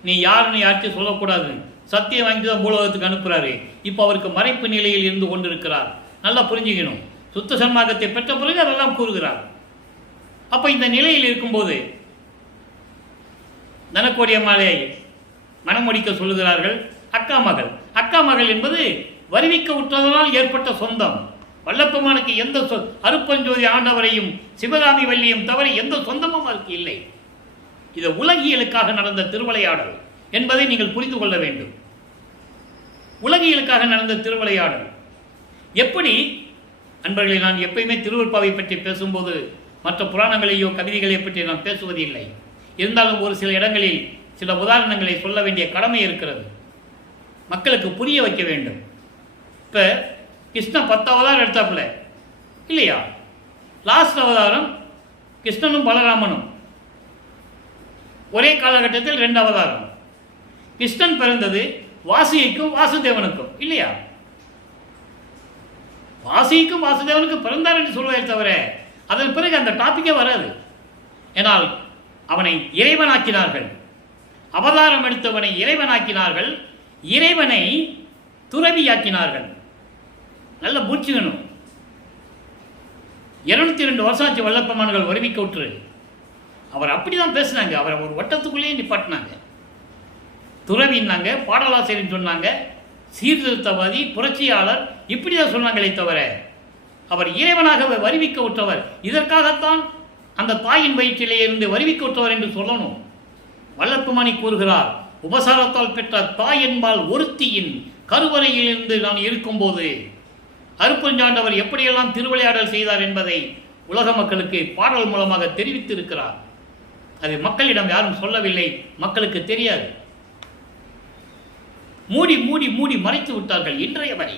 நீ யாருன்னு யார்கிட்டையும் சொல்லக்கூடாது. சத்தியம் வாங்கிட்டு தான் பூலோகத்துக்கு அனுப்புகிறாரு. இப்போ அவருக்கு மறைப்பு நிலையில் இருந்து கொண்டிருக்கிறார். நல்லா புரிஞ்சுக்கணும். சுத்த சன்மார்க்கத்தை பெற்ற பிறகு அதெல்லாம் கூறுகிறார். அப்போ இந்த நிலையில் இருக்கும்போது தனக்கோடி அம்மாளை மனமுடிக்க சொல்லுகிறார்கள். அக்கா மகள் என்பது வருவிக்க விட்டதனால் ஏற்பட்ட சொந்தம். வல்லப்பெருமானுக்கு எந்த அருப்பஞ்சோதி ஆண்டவரையும் சிவகாமி வள்ளியும் தவிர எந்த சொந்தமும் அவருக்கு இல்லை. இது உலகியலுக்காக நடந்த திருவிளையாடல் என்பதை நீங்கள் புரிந்து கொள்ள வேண்டும். உலகியலுக்காக நடந்த திருவிளையாடல் எப்படி அன்பர்களை, நான் எப்பயுமே திருவருட்பாவை பற்றி பேசும்போது மற்ற புராணங்களையோ கவிதைகளை பற்றி நான் பேசுவதில்லை. இருந்தாலும் ஒரு சில இடங்களில் சில உதாரணங்களை சொல்ல வேண்டிய கடமை இருக்கிறது. மக்களுக்கு புரிய வைக்க வேண்டும். இப்போ கிருஷ்ணன் 10 அவதாரம் எடுத்தாப்புல இல்லையா? லாஸ்ட் அவதாரம் கிருஷ்ணனும் பலராமனும் ஒரே காலகட்டத்தில் 2 அவதாரம். கிருஷ்ணன் பிறந்தது வாசுகிக்கும் வாசுதேவனுக்கும் இல்லையா? வாசுகிக்கும் வாசுதேவனுக்கும் பிறந்தார் என்று சொல்வதை தவிர அதன் பிறகு அந்த டாபிக்கே வராது. ஏனால் அவனை இறைவனாக்கினார்கள், அவதாரம் எடுத்தவனை இறைவனாக்கினார்கள், இறைவனை துறவியாக்கினார்கள். நல்ல பூச்சிக்கணும். 202 வருஷம் ஆச்சு வல்லப்பமான்கள் வருவிக்க விட்டுரு. அவர் அப்படிதான் பேசினாங்க. அவரை ஒரு வட்டத்துக்குள்ளேயே நிப்பாட்டினாங்க. துறவின்னாங்க, பாடலாசிரியர் சொன்னாங்க, சீர்திருத்தவாதி, புரட்சியாளர், இப்படி தான் சொன்னாங்களே தவிர அவர் இறைவனாக வருவிக்க விட்டவர். இதற்காகத்தான் அந்த தாயின் வயிற்றிலே இருந்து வருவிக்க விட்டவர் என்று சொல்லணும். வல்லப்பமானி கூறுகிறார், உபசாரத்தால் பெற்ற தாய் என்பால் ஒருத்தியின் கருவறையிலிருந்து நான் இருக்கும்போது அருப்பஞ்சாண்டவர் எப்படியெல்லாம் திருவிளையாடல் செய்தார் என்பதை உலக மக்களுக்கு பாடல் மூலமாக தெரிவித்திருக்கிறார். அது மக்களிடம் யாரும் சொல்லவில்லை, மக்களுக்கு தெரியாது. மூடி மூடி மூடி மறைத்து விட்டார்கள். இன்றைய வரை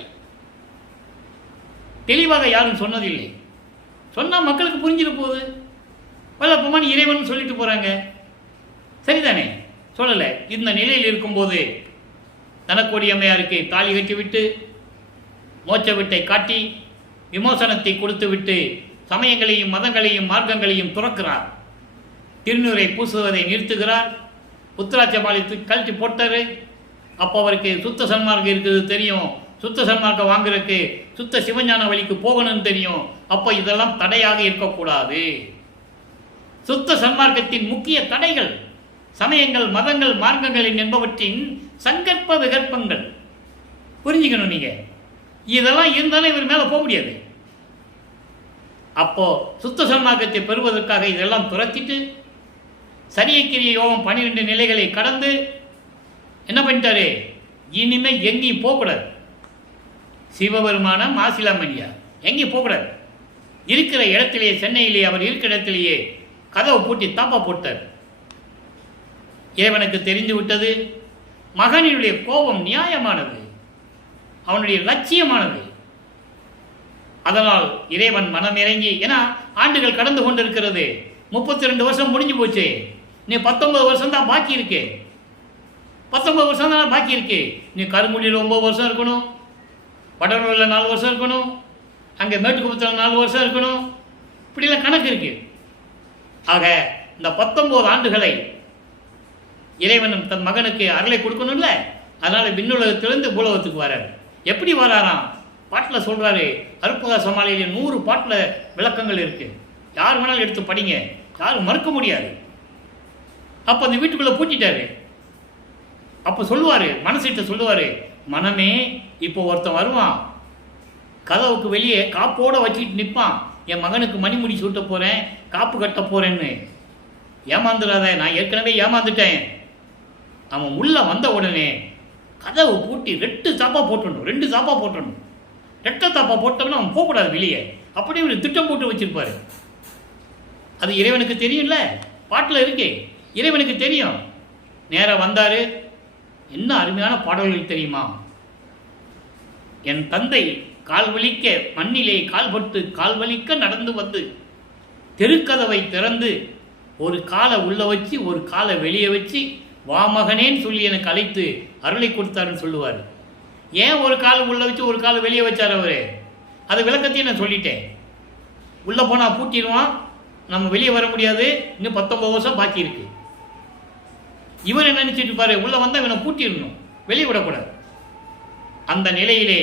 தெளிவாக யாரும் சொன்னதில்லை. சொன்னால் மக்களுக்கு புரிஞ்சிட போகுது. வல்லப்பமான் இறைவன் சொல்லிட்டு போறாங்க, சரிதானே? சொல்லலை. இந்த நிலையில் இருக்கும்போது தனக்கோடி அம்மையாருக்கு தாலி கட்டிவிட்டு மோட்ச வீட்டை காட்டி விமோசனத்தை கொடுத்து விட்டு சமயங்களையும் மதங்களையும் மார்க்கங்களையும் துறக்கிறார். திருநூரை பூசுவதை நிறுத்துகிறார். உத்தராட்ச மாலை கழட்டி போட்டாரு. அப்போ அவருக்கு சுத்த சன்மார்க்கம் இருக்குது தெரியும். சுத்த சன்மார்க்கம் வாங்குறதுக்கு சுத்த சிவஞான வழிக்கு போகணும்னு தெரியும். அப்போ இதெல்லாம் தடையாக இருக்கக்கூடாது. சுத்த சன்மார்க்கத்தின் முக்கிய தடைகள் சமயங்கள், மதங்கள், மார்க்கங்கள் என்பவற்றின் சங்கற்ப விகற்பங்கள். புரிஞ்சுக்கணும் நீங்க. இதெல்லாம் இருந்தாலும் இவர் மேலே போக முடியாது. அப்போ சுத்த சன்மார்க்கத்தை பெறுவதற்காக இதெல்லாம் துரத்திட்டு சரியக்கிரிய யோகம் 12 நிலைகளை கடந்து என்ன பண்ணிட்டாரு? இனிமே எங்கேயும் போகக்கூடாது. சிவபெருமான மாசிலாமணியா எங்கேயும் போகக்கூடாது. இருக்கிற இடத்திலேயே, சென்னையிலேயே அவர் இருக்கிற இடத்திலேயே கதவை பூட்டி தாப்பா போட்டார். இறைவனுக்கு தெரிந்து விட்டது. மகனினுடைய கோபம் நியாயமானது, அவனுடைய லட்சியமானது. அதனால் இறைவன் மனமிறங்கி, ஏன்னா ஆண்டுகள் கடந்து கொண்டிருக்கிறது. 32 வருஷம் முடிஞ்சு போச்சு. நீ 19 வருஷம் தான் பாக்கி இருக்கு. 19 வருஷம் தான் பாக்கி இருக்கு. நீ கருங்குடியில் 9 வருஷம் இருக்கணும், வடலூரில் 4 வருஷம் இருக்கணும், அங்கே மேட்டுக்குப்பத்தில் 4 வருஷம் இருக்கணும். இப்படிலாம் கணக்கு இருக்கு. ஆக இந்த 19 ஆண்டுகளை இறைவன் தன் மகனுக்கு அருளை கொடுக்கணும்ல. அதனால விண்ணுலகத்திலிருந்து பூலோகத்துக்கு வராரு. எப்படி வராராம்? பாட்டில் சொல்றாரு. அருப்புதா சமாளியில 100 பாட்டில் விளக்கங்கள் இருக்கு. யார் வேணாலும் எடுத்து படிங்க, யாரும் மறுக்க முடியாது. அப்போ அந்த வீட்டுக்குள்ள பூட்டிட்டாரு. அப்போ சொல்லுவாரு, மனசிட்ட சொல்லுவாரு, மனமே இப்போ ஒருத்தன் வருவான், கதவுக்கு வெளியே காப்போட வச்சுக்கிட்டு நிற்பான். என் மகனுக்கு மணிமுடி சூட்ட போறேன், காப்பு கட்ட போறேன்னு. ஏமாந்துடாத, நான் ஏற்கனவே ஏமாந்துட்டேன். அவன் உள்ள வந்த உடனே கதவு பூட்டி 2 சாப்பா போட்டுடணும், 2 சாப்பா போட்டுடணும். 2 தாப்பா போட்டோம்னா அவன் போகக்கூடாது வெளியே. அப்படியே ஒரு திட்டம் போட்டு வச்சிருப்பாரு. அது இறைவனுக்கு தெரியும்ல, பாட்டில் இருக்கே, இறைவனுக்கு தெரியும். நேராக வந்தாரு. என்ன அருமையான பாடல்கள் தெரியுமா? என் தந்தை கால் வலிக்க மண்ணிலே கால்பட்டு கால் வலிக்க நடந்து வந்து தெருக்கதவை திறந்து ஒரு காலை உள்ள வச்சு ஒரு காலை வெளியே வச்சு வா மகனேன்னு சொல்லி எனக்கு அழைத்து அருளை கொடுத்தாருன்னு சொல்லுவார். ஏன் ஒரு கால் உள்ள வச்சு ஒரு காலை வெளியே வச்சார் அவரு? அது விளக்கத்தையும் நான் சொல்லிட்டேன். உள்ளே போனால் பூட்டிடுவான், நம்ம வெளியே வர முடியாது, இன்னும் 19 வருஷம் பாக்கி இருக்கு. இவர் என்ன நினைச்சிட்டு பாரு, உள்ள வந்தால் இவனை பூட்டிடணும், வெளியே விடக்கூடாது. அந்த நிலையிலே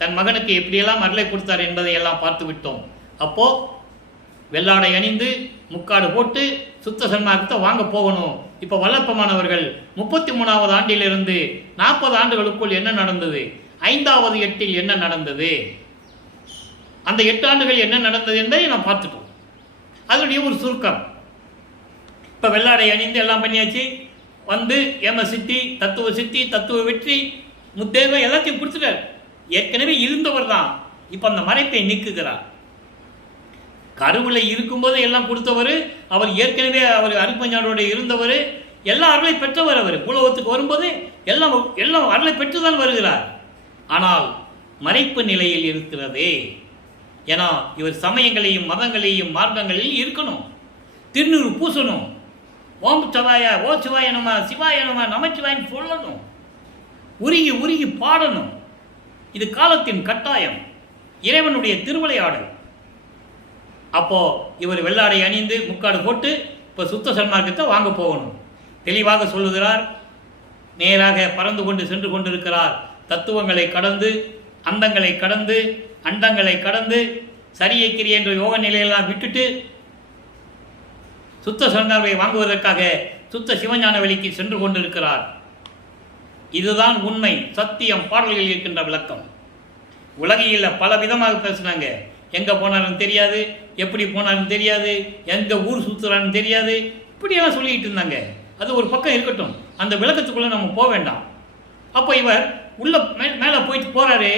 தன் மகனுக்கு எப்படியெல்லாம் அருளை கொடுத்தார் என்பதை எல்லாம் பார்த்து விட்டோம். அப்போ வெள்ளாடை அணிந்து முக்காடு போட்டு சுத்த சன்மார்க்கத்தை வாங்க போகணும். இப்போ வல்லப்பமானவர்கள் 33வது ஆண்டிலிருந்து 40 ஆண்டுகளுக்குள் என்ன நடந்தது, 5வது 8இல் என்ன நடந்தது, அந்த 8 ஆண்டுகள் என்ன நடந்தது என்பதை நாம் பார்த்துட்டோம். அதனுடைய ஒரு சுருக்கம். இப்போ வெள்ளாடை அணிந்து எல்லாம் பண்ணியாச்சு. வந்து ஏம சித்தி, தத்துவ சித்தி, தத்துவ வெற்றி, முத்தேவ எல்லாத்தையும் கொடுத்துட்டார். ஏற்கனவே இருந்தவர் தான், இப்போ அந்த மறைப்பை நீக்குகிறார். கருவில் இருக்கும்போது எல்லாம் கொடுத்தவர் அவர். ஏற்கனவே அவர் அருப்பஞ்சாண்டோட இருந்தவர், எல்லா அருளை பெற்றவர். அவர் பூலோகத்துக்கு வரும்போது எல்லாம் அருளை பெற்றுதான் வருகிறார். ஆனால் மறைப்பு நிலையில் இருக்கிறதே. ஏன்னா இவர் சமயங்களையும் மதங்களையும் மார்க்கங்களையும் இருக்கணும், திருநூறு பூசணும், ஓம் சவாயா, ஓ சிவாய நம, சிவாய நம, நமச்சிவாயின்னு சொல்லணும். உருகி உருகி பாடணும். இது காலத்தின் கட்டாயம், இறைவனுடைய திருவிளையாடல். அப்போ இவர் வெள்ளாடை அணிந்து முக்காடு போட்டு இப்போ சுத்த சன்மார்க்கத்தை வாங்க போகணும். தெளிவாக சொல்லுகிறார். நேராக பறந்து கொண்டு சென்று கொண்டிருக்கிறார். தத்துவங்களை கடந்து, அந்தங்களை கடந்து, அண்டங்களை கடந்து, சரியை கிரி என்ற யோக நிலையெல்லாம் விட்டுட்டு சுத்த சன்மார்க்கத்தை வாங்குவதற்காக சுத்த சிவஞான வெளிக்கு சென்று கொண்டிருக்கிறார். இதுதான் உண்மை, சத்தியம். பாடல்களில் இருக்கின்ற விளக்கம். உலகில் பல விதமாக பேசுனாங்க. எங்கே போனாலும் தெரியாது, எப்படி போனாலும் தெரியாது, எந்த ஊர் சுற்றுறான்னு தெரியாது, இப்படியெல்லாம் சொல்லிக்கிட்டு இருந்தாங்க. அது ஒரு பக்கம் இருக்கட்டும், அந்த விளக்கத்துக்குள்ளே நம்ம போக வேண்டாம். அப்போ இவர் உள்ள மேலே போயிட்டு போகிறாரு.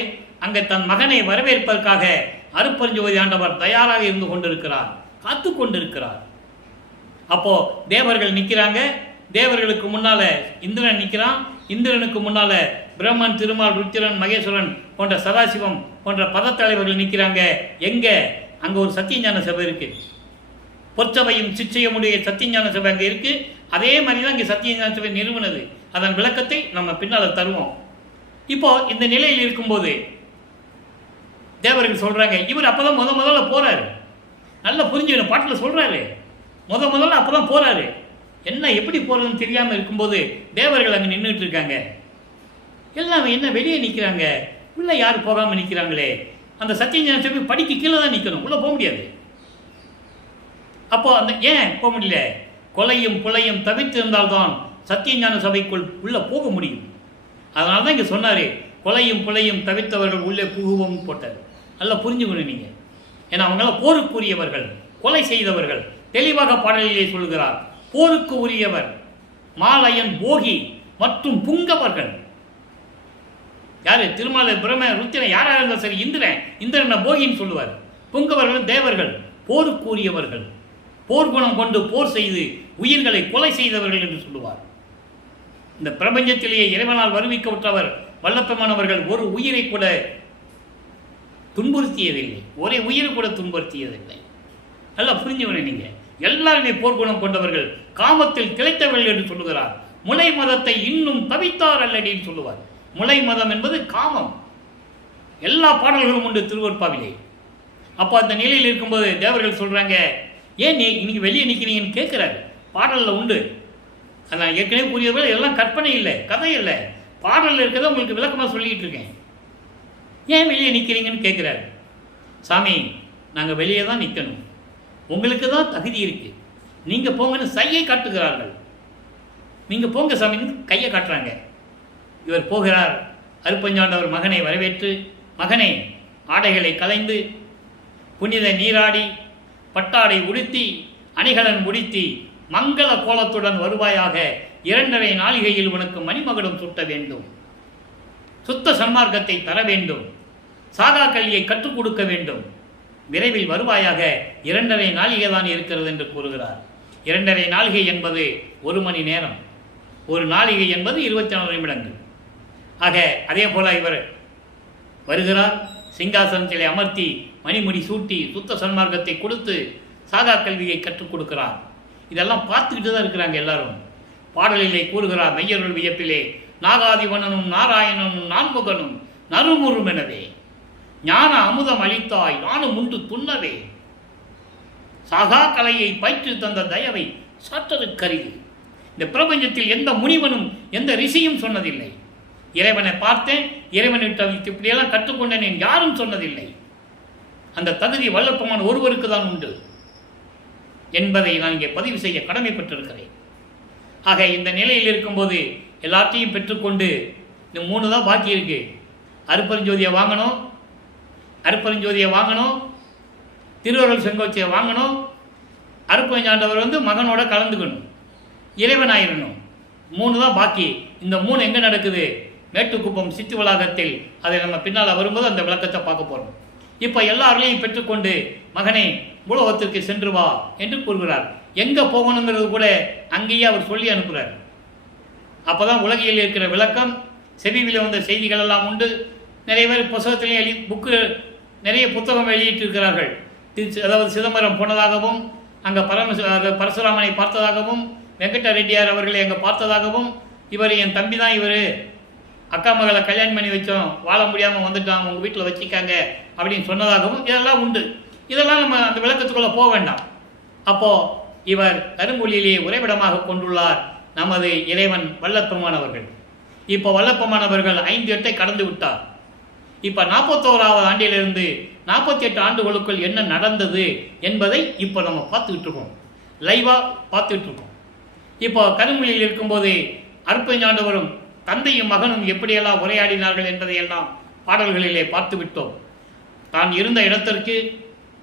அங்கே தன் மகனை வரவேற்பதற்காக அருட்பெருஞ்ஜோதி ஆண்டவர் தயாராக இருந்து கொண்டிருக்கிறார், காத்து கொண்டிருக்கிறார். அப்போது தேவர்கள் நிற்கிறாங்க. தேவர்களுக்கு முன்னால் இந்திரன் நிற்கிறான். இந்திரனுக்கு முன்னால் பிரம்மன், திருமால், ருத்திரன், மகேஸ்வரன் போன்ற சதாசிவம் போன்ற பதத்தலைவர்கள் நிற்கிறாங்க. எங்கே? அங்கே ஒரு சத்தியஞான சபை இருக்குது. பொற்சபையும் சிச்சையமுடைய சத்தியஞான சபை அங்கே இருக்குது. அதே மாதிரி தான் இங்கே சத்தியஞான சபை நிறுவனது. அதன் விளக்கத்தை நம்ம பின்னால் தருவோம். இப்போது இந்த நிலையில் இருக்கும்போது தேவர்கள் சொல்கிறாங்க, இவர் அப்போ தான் முதல்ல போகிறாரு. நல்லா புரிஞ்சுக்கணும், பாட்டில் சொல்கிறாரு. முதல்ல அப்போ தான் போகிறாரு. என்ன எப்படி போகிறதுன்னு தெரியாமல் இருக்கும்போது தேவர்கள் அங்கே நின்றுட்டு இருக்காங்க. எல்லாம் என்ன வெளியே நிற்கிறாங்க, உள்ளே யார் போகாமல் நிற்கிறாங்களே. அந்த சத்தியஞான சபை படிக்கு கீழே தான் நிற்கணும், உள்ளே போக முடியாது. அப்போ அந்த ஏன் போக முடியல? கொலையும் புலையும் தவிர்த்திருந்தால்தான் சத்தியஞான சபைக்குள் உள்ளே போக முடியும். அதனால தான் இங்கே சொன்னார், கொலையும் புலையும் தவிர்த்தவர்கள் உள்ளே புகுவோம்னு போட்டார். நல்லா புரிஞ்சுக்கணும் நீங்கள். ஏன்னா அவங்களாம் போருக்குரியவர்கள், கொலை செய்தவர்கள். தெளிவாக பாடலிலே சொல்கிறார், போருக்கு உரியவர் மாலயன், போகி மற்றும் புங்கவர்கள். யாரு? திருமால, பிரம்ம, ருத்திரன், யாராக இருந்தாலும் சரி. இந்திரனை போகின்னு சொல்லுவார். புங்கவர்கள் தேவர்கள், போருக்குரியவர்கள், போர்க்குணம் கொண்டு போர் செய்து உயிர்களை கொலை செய்தவர்கள் என்று சொல்லுவார். இந்த பிரபஞ்சத்திலேயே இறைவனால் வருவிக்கப்பட்டவர் வல்லப்பெருமானவர்கள் ஒரு உயிரை கூட துன்புறுத்தியதில்லை, ஒரே உயிரை கூட துன்புறுத்தியதில்லை. நல்லா புரிஞ்சுக்கணும் நீங்கள். எல்லாருமே போர்க்குணம் கொண்டவர்கள், காமத்தில் திளைத்தவர்கள் என்று சொல்லுகிறார். முலை மதத்தை இன்னும் தவித்தார் அல்லடின்னு சொல்லுவார். முலை மதம் என்பது காமம். எல்லா பாடல்களும் உண்டு திருவருட்பாவிலே. அப்போ அந்த நிலையில் இருக்கும்போது தேவர்கள் சொல்கிறாங்க, ஏன் இன்னைக்கு வெளியே நிற்கிறீங்கன்னு கேட்குறாரு. பாடலில் உண்டு. அதான் ஏற்கனவே கூறியவர்கள் எல்லாம் கற்பனை இல்லை, கதை இல்லை, பாடலில் இருக்கிறத உங்களுக்கு விளக்கமாக சொல்லிக்கிட்டு இருக்கேன். ஏன் வெளியே நிற்கிறீங்கன்னு கேட்குறாரு. சாமி, நாங்கள் வெளியே தான் நிற்கணும், உங்களுக்கு தான் தகுதி இருக்குது, நீங்கள் போங்கன்னு சையை காட்டுகிறார்கள். நீங்கள் போங்க சாமின்னு கையை காட்டுறாங்க. இவர் போகிறார். அருட்பெருஞ்சாண்டவர் மகனை வரவேற்று, மகனை ஆடைகளை கலைந்து புனித நீராடி பட்டாடை உடுத்தி அணிகலன் உடுத்தி மங்கள கோலத்துடன் வருவாயாக. 2.5 நாளிகையில் உனக்கு மணிமகுடம் சுட்ட வேண்டும், சுத்த சன்மார்க்கத்தை தர வேண்டும், சாகா கல்வியை கற்றுக் கொடுக்க வேண்டும். விரைவில் வருவாயாக. 2.5 நாளிகை தான் இருக்கிறது என்று கூறுகிறார். 2.5 நாளிகை என்பது 1 மணி நேரம், ஒரு நாளிகை என்பது 24 நிமிடங்கள். ஆக அதே போல இவர் வருகிறார். சிங்காசனத்திலே அமர்த்தி மணிமுடி சூட்டி சுத்த சன்மார்க்கத்தை கொடுத்து சாகா கல்வியை கற்றுக் கொடுக்கிறார். இதெல்லாம் பார்த்துக்கிட்டு தான் இருக்கிறாங்க எல்லாரும். பாடலிலே கூறுகிறார், மெய்யருள் வியப்பிலே நாகாதிவனனும் நாராயணனும் நான்முகனும் நறுமுறுமெனவே ஞான அமுதம் அளித்தாய் நானும் உண்டு துண்ணவே சாகா கலையை பயிற்று தந்த தயவை சாற்றதுக்கரிது. இந்த பிரபஞ்சத்தில் எந்த முனிவனும் எந்த ரிஷியும் சொன்னதில்லை. இறைவனை பார்த்தேன், இறைவனிட்ட இப்படியெல்லாம் கற்றுக்கொண்டேன் யாரும் சொன்னதில்லை. அந்த தகுதி வல்லப்பெருமான் ஒருவருக்கு தான் உண்டு என்பதை நான் இங்கே பதிவு செய்ய கடமைப்பட்டிருக்கிறேன். ஆக இந்த நிலையில் இருக்கும்போது எல்லாத்தையும் பெற்றுக்கொண்டு இந்த 3 தான் பாக்கி இருக்கு. அருட்பெருஞ்சோதியை வாங்கணும், அருட்பெருஞ்சோதியை வாங்கணும், திருவருள் செங்கோச்சியை வாங்கணும், அருட்பெருஞ்சாண்டவர் மகனோட கலந்துக்கணும், இறைவனாயிரணும். 3 தான் பாக்கி. இந்த 3 எங்கே நடக்குது? மேட்டுக்குப்பம் சித்து வளாகத்தில். அதை நம்ம பின்னால் வரும்போது அந்த விளக்கத்தை பார்க்க போகிறோம். இப்போ எல்லாரையும் பெற்றுக்கொண்டு மகனை உலகத்திற்கு சென்று வா என்று கூறுகிறார். எங்கே போகணுங்கிறது கூட அங்கேயே அவர் சொல்லி அனுப்புகிறார். அப்போ தான் உலகில் இருக்கிற விளக்கம், செவியில் வந்த செய்திகள் எல்லாம் உண்டு. நிறைய பேர் புத்தகத்திலே நிறைய புத்தகம் வெளியிட்டிருக்கிறார்கள். அதாவது சிதம்பரம் போனதாகவும், அங்கே பரசுராமனை பார்த்ததாகவும், வெங்கட ரெட்டியார் அவர்களை அங்கே பார்த்ததாகவும், இவர் என் தம்பி தான், இவர் அக்கா மகளை கல்யாணம் பண்ணி வச்சோம், வாழ முடியாமல் வந்துட்டோம், உங்கள் வீட்டில் வச்சுக்காங்க அப்படின்னு சொன்னதாகவும் இதெல்லாம் உண்டு. இதெல்லாம் நம்ம அந்த விளக்கத்துக்குள்ளே போக வேண்டாம். அப்போது இவர் கரும்புள்ளியிலே உறைவிடமாக கொண்டுள்ளார் நமது இறைவன் வல்லப்பெருமானவர்கள். இப்போ வல்லப்பெருமானவர்கள் 5-8 கடந்து விட்டார். இப்போ 41வது ஆண்டிலிருந்து 48 ஆண்டுகளுக்குள் என்ன நடந்தது என்பதை இப்போ நம்ம பார்த்துக்கிட்டு இருக்கோம், லைவாக பார்த்துக்கிட்டு இருக்கோம். இப்போ கரும்புள்ளியில் இருக்கும்போது அருட்பெருஞ்சாண்டவரும் தந்தையும் மகனும் எப்படியெல்லாம் உரையாடினார்கள் என்பதையெல்லாம் பாடல்களிலே பார்த்து விட்டோம். தான் இருந்த இடத்திற்கு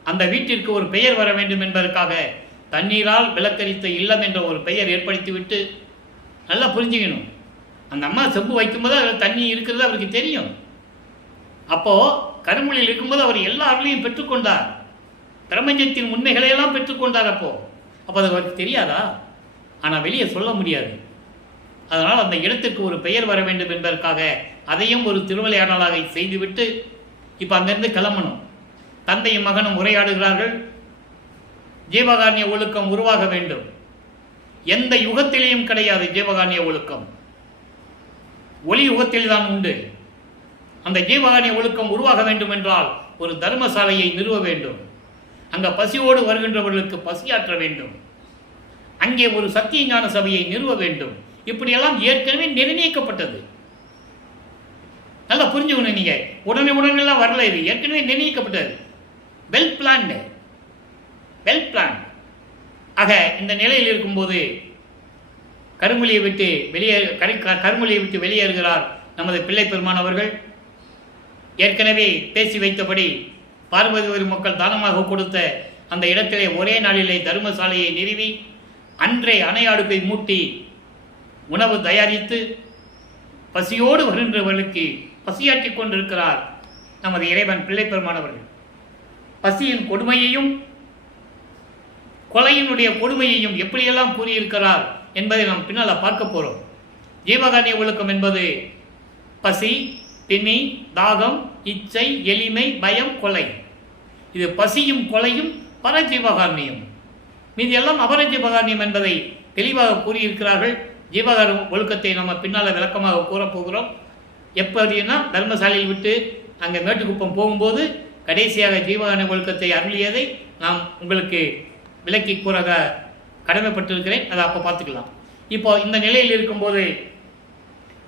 அந்த வீட்டிற்கு ஒரு பெயர் வர வேண்டும் என்பதற்காக தண்ணீரால் விளக்கரித்த இல்லம் என்ற ஒரு பெயர் ஏற்படுத்திவிட்டு, நல்லா புரிஞ்சுக்கணும், அந்த அம்மா செம்பு வைக்கும்போது அதில் தண்ணி இருக்கிறது அவருக்கு தெரியும். அப்போது கரும்புள்ளியில் இருக்கும்போது அவர் எல்லா அருளையும் பெற்றுக்கொண்டார், பிரபஞ்சத்தின் உண்மைகளையெல்லாம் பெற்றுக்கொண்டார். அப்போ அது அவருக்கு தெரியாதா? ஆனால் வெளியே சொல்ல முடியாது. அதனால் அந்த இடத்திற்கு ஒரு பெயர் வர வேண்டும் என்பதற்காக அதையும் ஒரு திருவிளையாடலாக செய்துவிட்டு இப்போ அங்கிருந்து கிளம்பணும். தந்தையும் மகனும் உரையாடுகிறார்கள். ஜீவகாருண்ய ஒழுக்கம் உருவாக வேண்டும். எந்த யுகத்திலேயும் கிடையாது ஜீவகாருண்ய ஒழுக்கம், ஒளி யுகத்தில் தான் உண்டு. அந்த ஜீவகாருண்ய ஒழுக்கம் உருவாக வேண்டும் என்றால் ஒரு தர்மசாலையை நிறுவ வேண்டும். அங்கே பசியோடு வருகின்றவர்களுக்கு பசியாற்ற வேண்டும். அங்கே ஒரு சத்திய ஞான சபையை நிறுவ வேண்டும். இப்படியெல்லாம் ஏற்கனவே நிர்ணயிக்கப்பட்டது. நல்லா புரிஞ்சுக்கணும். நீங்கள் உடனெல்லாம் வரல, இது ஏற்கனவே நிர்ணயிக்கப்பட்டது. Well planned. ஆக இந்த நிலையில் இருக்கும்போது கருமொழியை விட்டு வெளியேறுகிறார் நமது பிள்ளை பெருமான் அவர்கள். ஏற்கனவே பேசி வைத்தபடி பார்வதி மக்கள் தானமாக கொடுத்த அந்த இடத்திலே ஒரே நாளிலே தர்மசாலையை நிறுவி அன்றே அணையாடுப்பை மூட்டி உணவு தயாரித்து பசியோடு வருகின்றவர்களுக்கு பசியாற்றி கொண்டிருக்கிறார் நமது இறைவன் பிள்ளை பெருமானவர்கள். பசியின் கொடுமையையும் கொலையினுடைய கொடுமையையும் எப்படியெல்லாம் கூறியிருக்கிறார் என்பதை நாம் பின்னால் பார்க்க போகிறோம். ஜீவகாருண்ய ஒழுக்கம் என்பது பசி, பிணி, தாகம், இச்சை, எளிமை, பயம், கொலை. இது பசியும் கொலையும் பரஜீவகாருண்யம். மீது எல்லாம் அபரஜீவகாருண்யம் என்பதை தெளிவாக கூறியிருக்கிறார்கள். ஜீவகாருண்ய ஒழுக்கத்தை நம்ம பின்னால் விளக்கமாக கூறப்போகிறோம். எப்படின்னா தர்மசாலையில் விட்டு அங்கே மேட்டுக்குப்பம் போகும்போது கடைசியாக ஜீவகாருண்ய ஒழுக்கத்தை அருளியதை நாம் உங்களுக்கு விளக்கி கூற கடமைப்பட்டிருக்கிறேன். அதை அப்போ பார்த்துக்கலாம். இப்போ இந்த நிலையில் இருக்கும்போது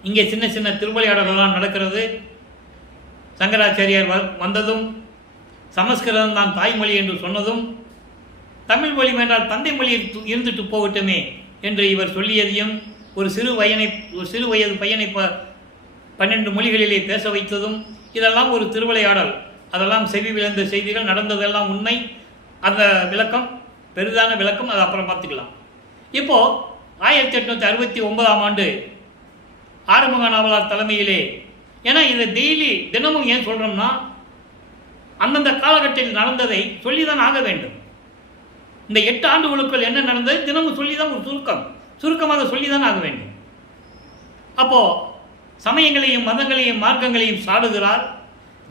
இங்கே சின்ன சின்ன திருவிளையாடல்கள்லாம் நடக்கிறது. சங்கராச்சாரியார் வந்ததும் சமஸ்கிருதம் தான் தாய்மொழி என்று சொன்னதும் தமிழ் மொழி என்றால் தந்தை மொழியில் இருந்துட்டு போகட்டுமே என்று இவர் சொல்லியதையும் ஒரு சிறு வயது பையனை 12 மொழிகளிலே பேச வைத்ததும் இதெல்லாம் ஒரு திருவிளையாடல். அதெல்லாம் செவி விழுந்த செய்திகள், நடந்ததெல்லாம் உண்மை. அந்த விளக்கம் பெரிதான விளக்கம், அதை அப்புறம் பார்த்துக்கலாம். இப்போது 1869ஆம் ஆண்டு ஆறுமுக நாவலார் தலைமையிலே, ஏன்னா இதை தினமும் ஏன் சொல்கிறோம்னா அந்தந்த காலகட்டத்தில் நடந்ததை சொல்லிதான் ஆக வேண்டும். இந்த 8 ஆண்டுகளுக்குள் என்ன நடந்தது தினமும் சொல்லி தான் ஒரு சுருக்கமாக சொல்லி தான் ஆக வேண்டும். அப்போது சமயங்களையும் மதங்களையும் மார்க்கங்களையும் சாடுகிறார்.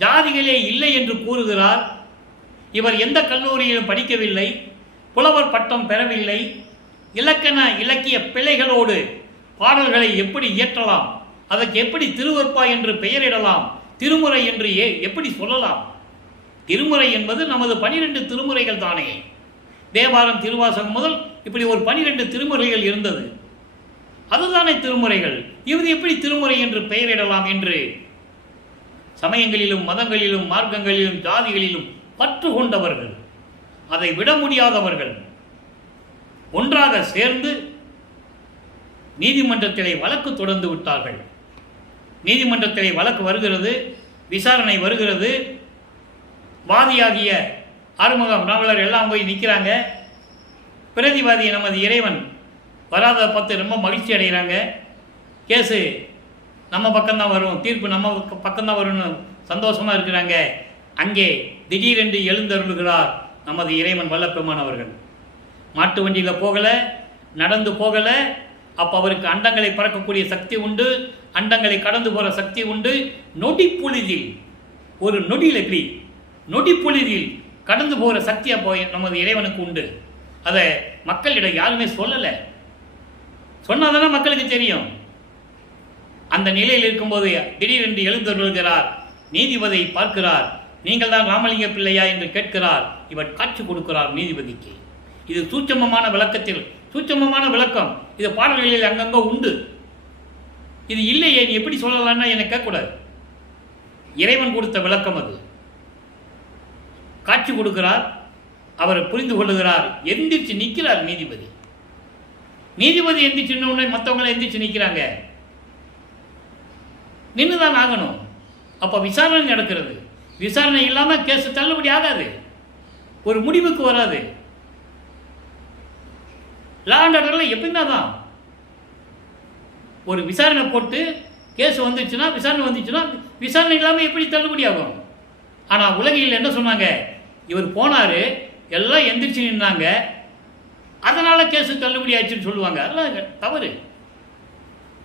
ஜாதிகளே இல்லை என்று கூறுகிறார். இவர் எந்த கல்லூரியிலும் படிக்கவில்லை, புலவர் பட்டம் பெறவில்லை. இலக்கிய பிழைகளோடு பாடல்களை எப்படி இயற்றலாம், அதற்கு எப்படி திருவற்பா என்று பெயரிடலாம், திருமுறை என்று எப்படி சொல்லலாம். திருமுறை என்பது நமது 12 திருமுறைகள் தானே. தேவாரம், திருவாசகம் முதல் இப்படி ஒரு 12 திருமுறைகள் இருந்தது. அதுதானே திருமுறைகள். இது எப்படி திருமுறை என்று பெயரிடலாம் என்று சமயங்களிலும் மதங்களிலும் மார்க்கங்களிலும் ஜாதிகளிலும் பற்று கொண்டவர்கள், அதை விட முடியாதவர்கள் ஒன்றாக சேர்ந்து நீதிமன்றத்திலே வழக்கு தொடர்ந்து விட்டார்கள். நீதிமன்றத்திலே வழக்கு வருகிறது, விசாரணை வருகிறது. வாதியாகிய ஆறுமுகம் நாவலர் எல்லாம் போய் நிற்கிறாங்க. பிரதிவாதி நமது இறைவன் வராத பார்த்து ரொம்ப மகிழ்ச்சி அடைகிறாங்க. கேஸு நம்ம பக்கம்தான் வரும், தீர்ப்பு நம்ம பக்கம்தான் வரும்னு சந்தோஷமாக இருக்கிறாங்க. அங்கே திடீரென்று எழுந்தருளுகிறார் நமது இறைவன் வல்லப்பெருமான் அவர்கள். மாட்டு வண்டியில் போகலை, நடந்து போகலை. அப்போ அவருக்கு அண்டங்களை பறக்கக்கூடிய சக்தி உண்டு, அண்டங்களை கடந்து போகிற சக்தி உண்டு. நொடிப்பொழுதில், ஒரு நொடியில் எப்படி நொடிப்பொழுதில் கடந்து போகிற சக்தி அப்போ நமது இறைவனுக்கு உண்டு. அதை மக்களிடம் யாருமே சொல்லலை. சொன்னாதானே மக்களுக்கு தெரியும். அந்த நிலையில் இருக்கும்போது திடீரென்று எழுந்தருள்கிறார். நீதிபதியை பார்க்கிறார். நீங்கள் தான் ராமலிங்க பிள்ளையா என்று கேட்கிறார். இவர் காட்சி கொடுக்கிறார் நீதிபதிக்கு. இது சூட்சமமான விளக்கத்தில் சூட்சமமான விளக்கம். இது பாடல்களில் அங்கங்கே உண்டு. இது இல்லையே, நீ எப்படி சொல்லலாம்னா என்னை கேட்கக்கூடாது. இறைவன் கொடுத்த விளக்கம் அது. காட்சி கொடுக்கிறார். அவர் புரிந்து கொள்ளுகிறார். எந்திரிச்சு நிற்கிறார் நீதிபதி. நீதிபதி எந்திரிச்சு மற்றவங்களை எந்திரிச்சு நிற்கிறாங்க. நின்றுதான் ஆகணும். அப்போ விசாரணை நடக்கிறது. விசாரணை இல்லாமல் கேஸ் தள்ளுபடி ஆகாது, ஒரு முடிவுக்கு வராது. லா அண்ட் ஆர்டரில் எப்படின்னா தான் ஒரு விசாரணை போட்டு கேஸ் வந்துச்சுன்னா விசாரணை இல்லாமல் எப்படி தள்ளுபடி ஆகும்? ஆனால் உலகில் என்ன சொன்னாங்க? இவர் போனார், எல்லாம் எந்திரிச்சு நின்னாங்க, அதனால் கேஸு தள்ளுபடி ஆச்சுன்னு சொல்லுவாங்க. அதெல்லாம் தவறு.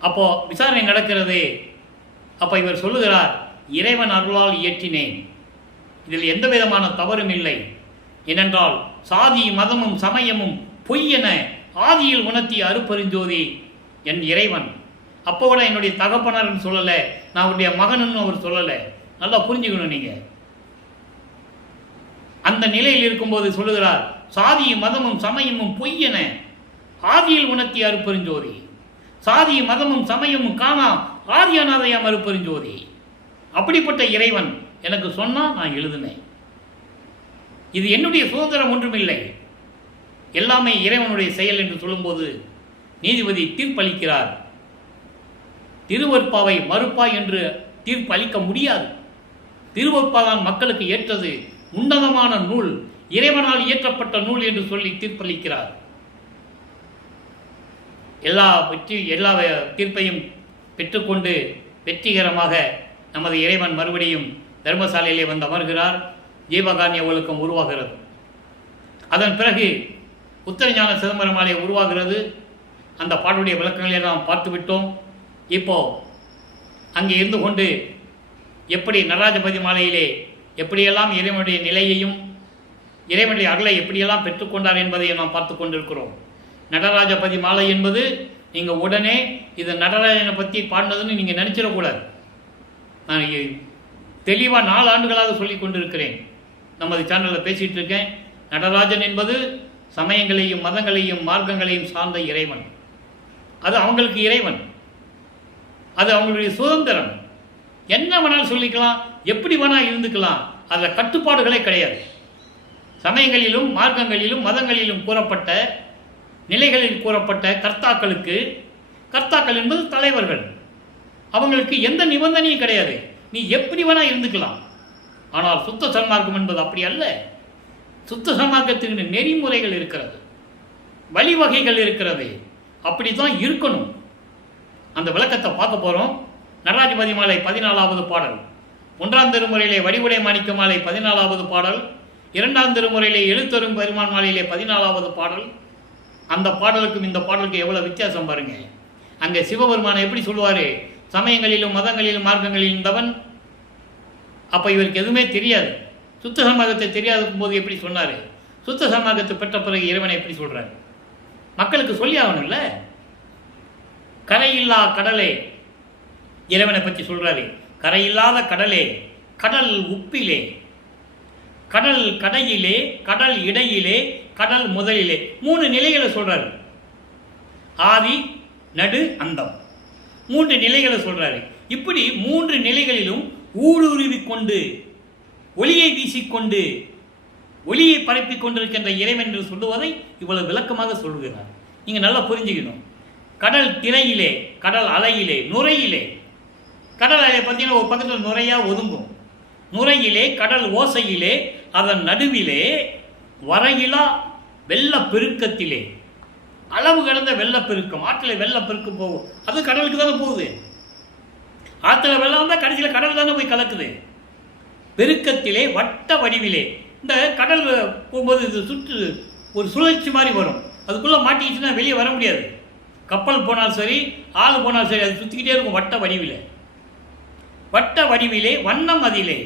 அப்போது விசாரணை நடக்கிறது. அப்போ இவர் சொல்லுகிறார், இறைவன் அருளால் இயற்றினேன், இதில் எந்த விதமான தவறும் இல்லை. ஏனென்றால் சாதி மதமும் சமயமும் பொய்யென ஆதியில் உணர்த்திய அருப்பெருஞ்சோதி என் இறைவன். அப்போ கூட என்னுடைய தகப்பனார்னு சொல்லலை, நான் அவருடைய மகனுன்னு அவர் சொல்லலை. நல்லா புரிஞ்சுக்கணும் நீங்கள். அந்த நிலையில் இருக்கும்போது சொல்லுகிறார், சாதி மதமும் சமயமும் பொய்யென ஆதியில் உணர்த்திய அருப்பெருஞ்சோதி. சாதி மதமும் சமயமும் காணா ஆதியானாதையாம் அருப்பெருஞ்சோதி. அப்படிப்பட்ட இறைவன் எனக்கு சொன்னால் நான் எழுதினேன். இது என்னுடைய சுதந்திரம் ஒன்றுமில்லை, எல்லாமே இறைவனுடைய செயல் என்று சொல்லும்போது நீதிபதி தீர்ப்பளிக்கிறார். திருவற்பாவை மறுப்பா என்று தீர்ப்பு அளிக்க முடியாது. திருவற்பாதான் மக்களுக்கு ஏற்றது, உன்னதமான நூல், இறைவனால் இயற்றப்பட்ட நூல் என்று சொல்லி தீர்ப்பளிக்கிறார். எல்லா தீர்ப்பையும் பெற்றுக்கொண்டு வெற்றிகரமாக நமது இறைவன் மறுபடியும் தர்மசாலையிலே வந்து அமர்கிறார். ஜீவகாருண்ய ஒழுக்கம் உருவாகிறது. அதன் பிறகு உத்தரஞான சிதம்பரம் மாலை உருவாகிறது. அந்த பாட்டுடைய விளக்கங்களை நாம் பார்த்துவிட்டோம். இப்போ அங்கே இருந்து கொண்டு எப்படி நடராஜபதி மாலையிலே எப்படியெல்லாம் இறைவனுடைய நிலையையும் இறைவனுடைய அருளை எப்படியெல்லாம் பெற்றுக்கொண்டார் என்பதையும் நாம் பார்த்து கொண்டிருக்கிறோம். நடராஜபதி மாலை என்பது நீங்கள் உடனே இது நடராஜனை பற்றி பாடினதுன்னு நீங்கள் நினச்சிடக்கூடாது. நான் தெளிவாக 4 ஆண்டுகளாக சொல்லி கொண்டிருக்கிறேன், நமது சேனலில் பேசிகிட்டு இருக்கேன். நடராஜன் என்பது சமயங்களையும் மதங்களையும் மார்க்கங்களையும் சார்ந்த இறைவன். அது அவங்களுக்கு இறைவன், அது அவங்களுடைய சுதந்திரம். என்ன வேணாலும் சொல்லிக்கலாம், எப்படி வேணால் இருந்துக்கலாம். அதில் கட்டுப்பாடுகளே கிடையாது. சமயங்களிலும் மார்க்கங்களிலும் மதங்களிலும் கூறப்பட்ட நிலைகளில் கூறப்பட்ட கர்த்தாக்கள் என்பது தலைவர்கள், அவங்களுக்கு எந்த நிபந்தனையும் கிடையாது. நீ எப்படி வேணா இருந்துக்கலாம். ஆனால் சுத்த சன்மார்க்கம் என்பது அப்படி அல்ல. சுத்த சன்மார்க்கத்துக்கு நெறிமுறைகள் இருக்கிறது, வழிவகைகள் இருக்கிறது. அப்படி தான் இருக்கணும். அந்த விளக்கத்தை பார்க்க போகிறோம். நடராஜபதி மாலை 14வது பாடல், 1ஆம் திருமுறையிலே வடிவுடை மாணிக்க மாலை 14வது பாடல், 2ஆம் திருமுறையிலே எழுத்தரும் பெருமான் மாலையிலே 14வது பாடல். அந்த பாடலுக்கும் இந்த பாடலுக்கு எவ்வளோ வித்தியாசம் பாருங்க. அங்கே சிவபெருமானை எப்படி சொல்லுவார்? சமயங்களிலும் மதங்களிலும் மார்க்கங்களில் இருந்தவன். அப்போ இவருக்கு எதுவுமே தெரியாது. சுத்த சன்மார்க்கத்தை தெரியாத போது எப்படி சொன்னார்? சுத்த சன்மார்க்கத்தை பெற்ற பிறகு இறைவனை எப்படி சொல்கிறார்? மக்களுக்கு சொல்லி ஆகணும்ல. கரையில்லா கடலே, இறைவனை பற்றி சொல்கிறாரு. கரையில்லாத கடலே, கடல் உப்பிலே, கடல் கடையிலே, கடல் இடையிலே, கடல் முதலிலே. 3 நிலைகளை சொல்கிறாரு. ஆதி நடு அந்தம் 3 நிலைகளை சொல்கிறாரு. இப்படி 3 நிலைகளிலும் ஊடுருவி கொண்டு ஒளியை வீசிக்கொண்டு ஒளியை பரப்பி கொண்டிருக்கின்ற இறைவன் என்று சொல்லுவதை இவ்வளவு விளக்கமாக சொல்கிறார். நீங்கள் நல்லா புரிஞ்சுக்கணும். கடல் திரையிலே, கடல் அலையிலே, நுரையிலே. கடல் அலை பார்த்தீங்கன்னா ஒரு பக்கத்தில் நுரையாக ஒதுங்கும். நுரையிலே, கடல் ஓசையிலே, அதன் நடுவிலே, வரையிலா வெள்ளப்பெருக்கத்திலே, அளவு கடந்த வெள்ளப்பெருக்கம். ஆற்றில் வெள்ளப்பெருக்கம் போகும், அது கடலுக்கு தானே போகுது. ஆற்றுல வெள்ளம் வந்தால் கடைசியில் கடல் தானே போய் கலக்குது. பெருக்கத்திலே, வட்ட வடிவிலே. இந்த கடல் போகும்போது இது சுற்று ஒரு சுழற்சி மாதிரி வரும். அதுக்குள்ளே மாட்டிக்கிச்சுன்னா வெளியே வர முடியாது. கப்பல் போனாலும் சரி, ஆள் போனாலும் சரி, அது சுற்றிக்கிட்டே இருக்கும் வட்ட வடிவிலே. வட்ட வடிவிலே, வண்ணம் அதிலே,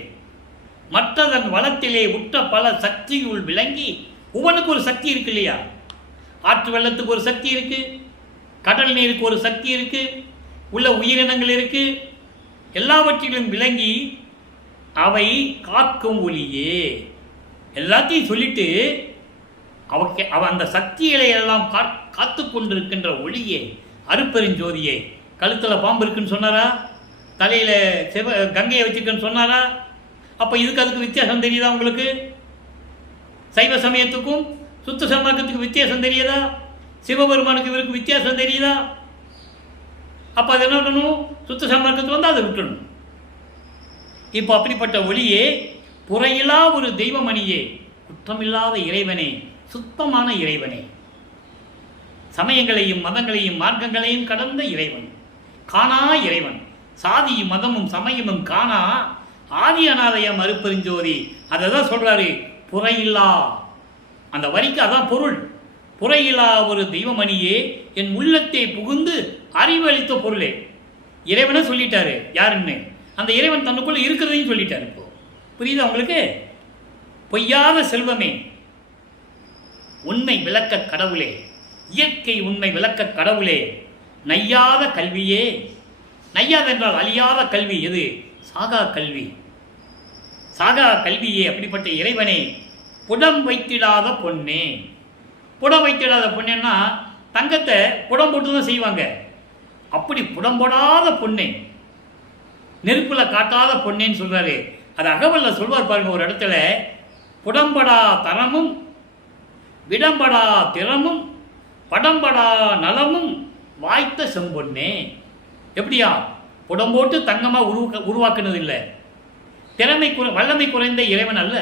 மற்றதன் வளத்திலே உற்ற பல சக்தியுள் விளங்கி. ஒவ்வொன்றுக்கு ஒரு சக்தி இருக்கு இல்லையா? ஆற்று வெள்ளத்துக்கு ஒரு சக்தி இருக்கு, கடல் நீருக்கு ஒரு சக்தி இருக்கு, உள்ள உயிரினங்கள் இருக்கு, எல்லாவற்றிலும் விளங்கி அவை காக்கும் ஒளியே. எல்லாத்தையும் சொல்லிட்டு அவ அந்த சக்திகளை எல்லாம் காத்து கொண்டிருக்கின்ற ஒளியே, அருப்பெருஞ்சோதியே. கழுத்தில் பாம்பு இருக்குன்னு சொன்னாரா? தலையில் கங்கையை வச்சிருக்குன்னு சொன்னாரா? அப்போ அதுக்கு வித்தியாசம் தெரியுதா உங்களுக்கு? சைவ சமயத்துக்கும் சுத்த சமயத்துக்கும் வித்தியாசம் தெரியுதா? சிவபெருமானுக்கு இவருக்கு வித்தியாசம் தெரியுதா? அப்போ அது என்ன பண்ணணும்? சுத்த சமயத்தில் வந்து அதை விட்டுணும். இப்போ அப்படிப்பட்ட ஒளியே, புறையிலா ஒரு தெய்வமணியே, குற்றமில்லாத இறைவனே, சுத்தமான இறைவனே, சமயங்களையும் மதங்களையும் மார்க்கங்களையும் கடந்த இறைவன், காணா இறைவன், சாதி மதமும் சமயமும் காணா ஆதி அநாதயம் அருப்பெருஞ்சோதி. அதை தான் சொல்றாரு, புறையில்லா. அந்த வரிக்கு அதான் பொருள். புறையில்லா ஒரு தெய்வமணியே, என் உள்ளத்தை புகுந்து அறிவளித்த பொருளே. இறைவனை சொல்லிட்டாரு யாருன்னு, அந்த இறைவன் தன்னுக்குள்ள இருக்கிறதையும் சொல்லிட்டாரு. இப்போ புரியுதா உங்களுக்கு? பொய்யாத செல்வமே, உண்மை விளக்க கடவுளே, இயற்கை உண்மை விளக்க கடவுளே, நையாத கல்வியே. நையாத என்றால் அழியாத கல்வி. எது? சாகா கல்வி. சாகா கல்வியே. அப்படிப்பட்ட இறைவனே, புடம் வைத்திடாத பொன்னே. புடம் வைத்திடாத பொன்னேன்னா தங்கத்தை புடம் போட்டு தான் செய்வாங்க. அப்படி புடம் போடாத பொன்னே, நெருப்பில் காட்டாத பொன்னேன்னு சொல்றாரு. அது அகவல்ல சொல்வார் பாருங்க ஒரு இடத்துல, புடம்படா தரமும் விடம்படா திறமும் படம்படா நலமும் வாய்த்த செம்பொன்னே. எப்படியா? புடம் போட்டு தங்கமாக உருவாக்குனது இல்லை. வல்லமை குறைந்த இறைவன் அல்ல,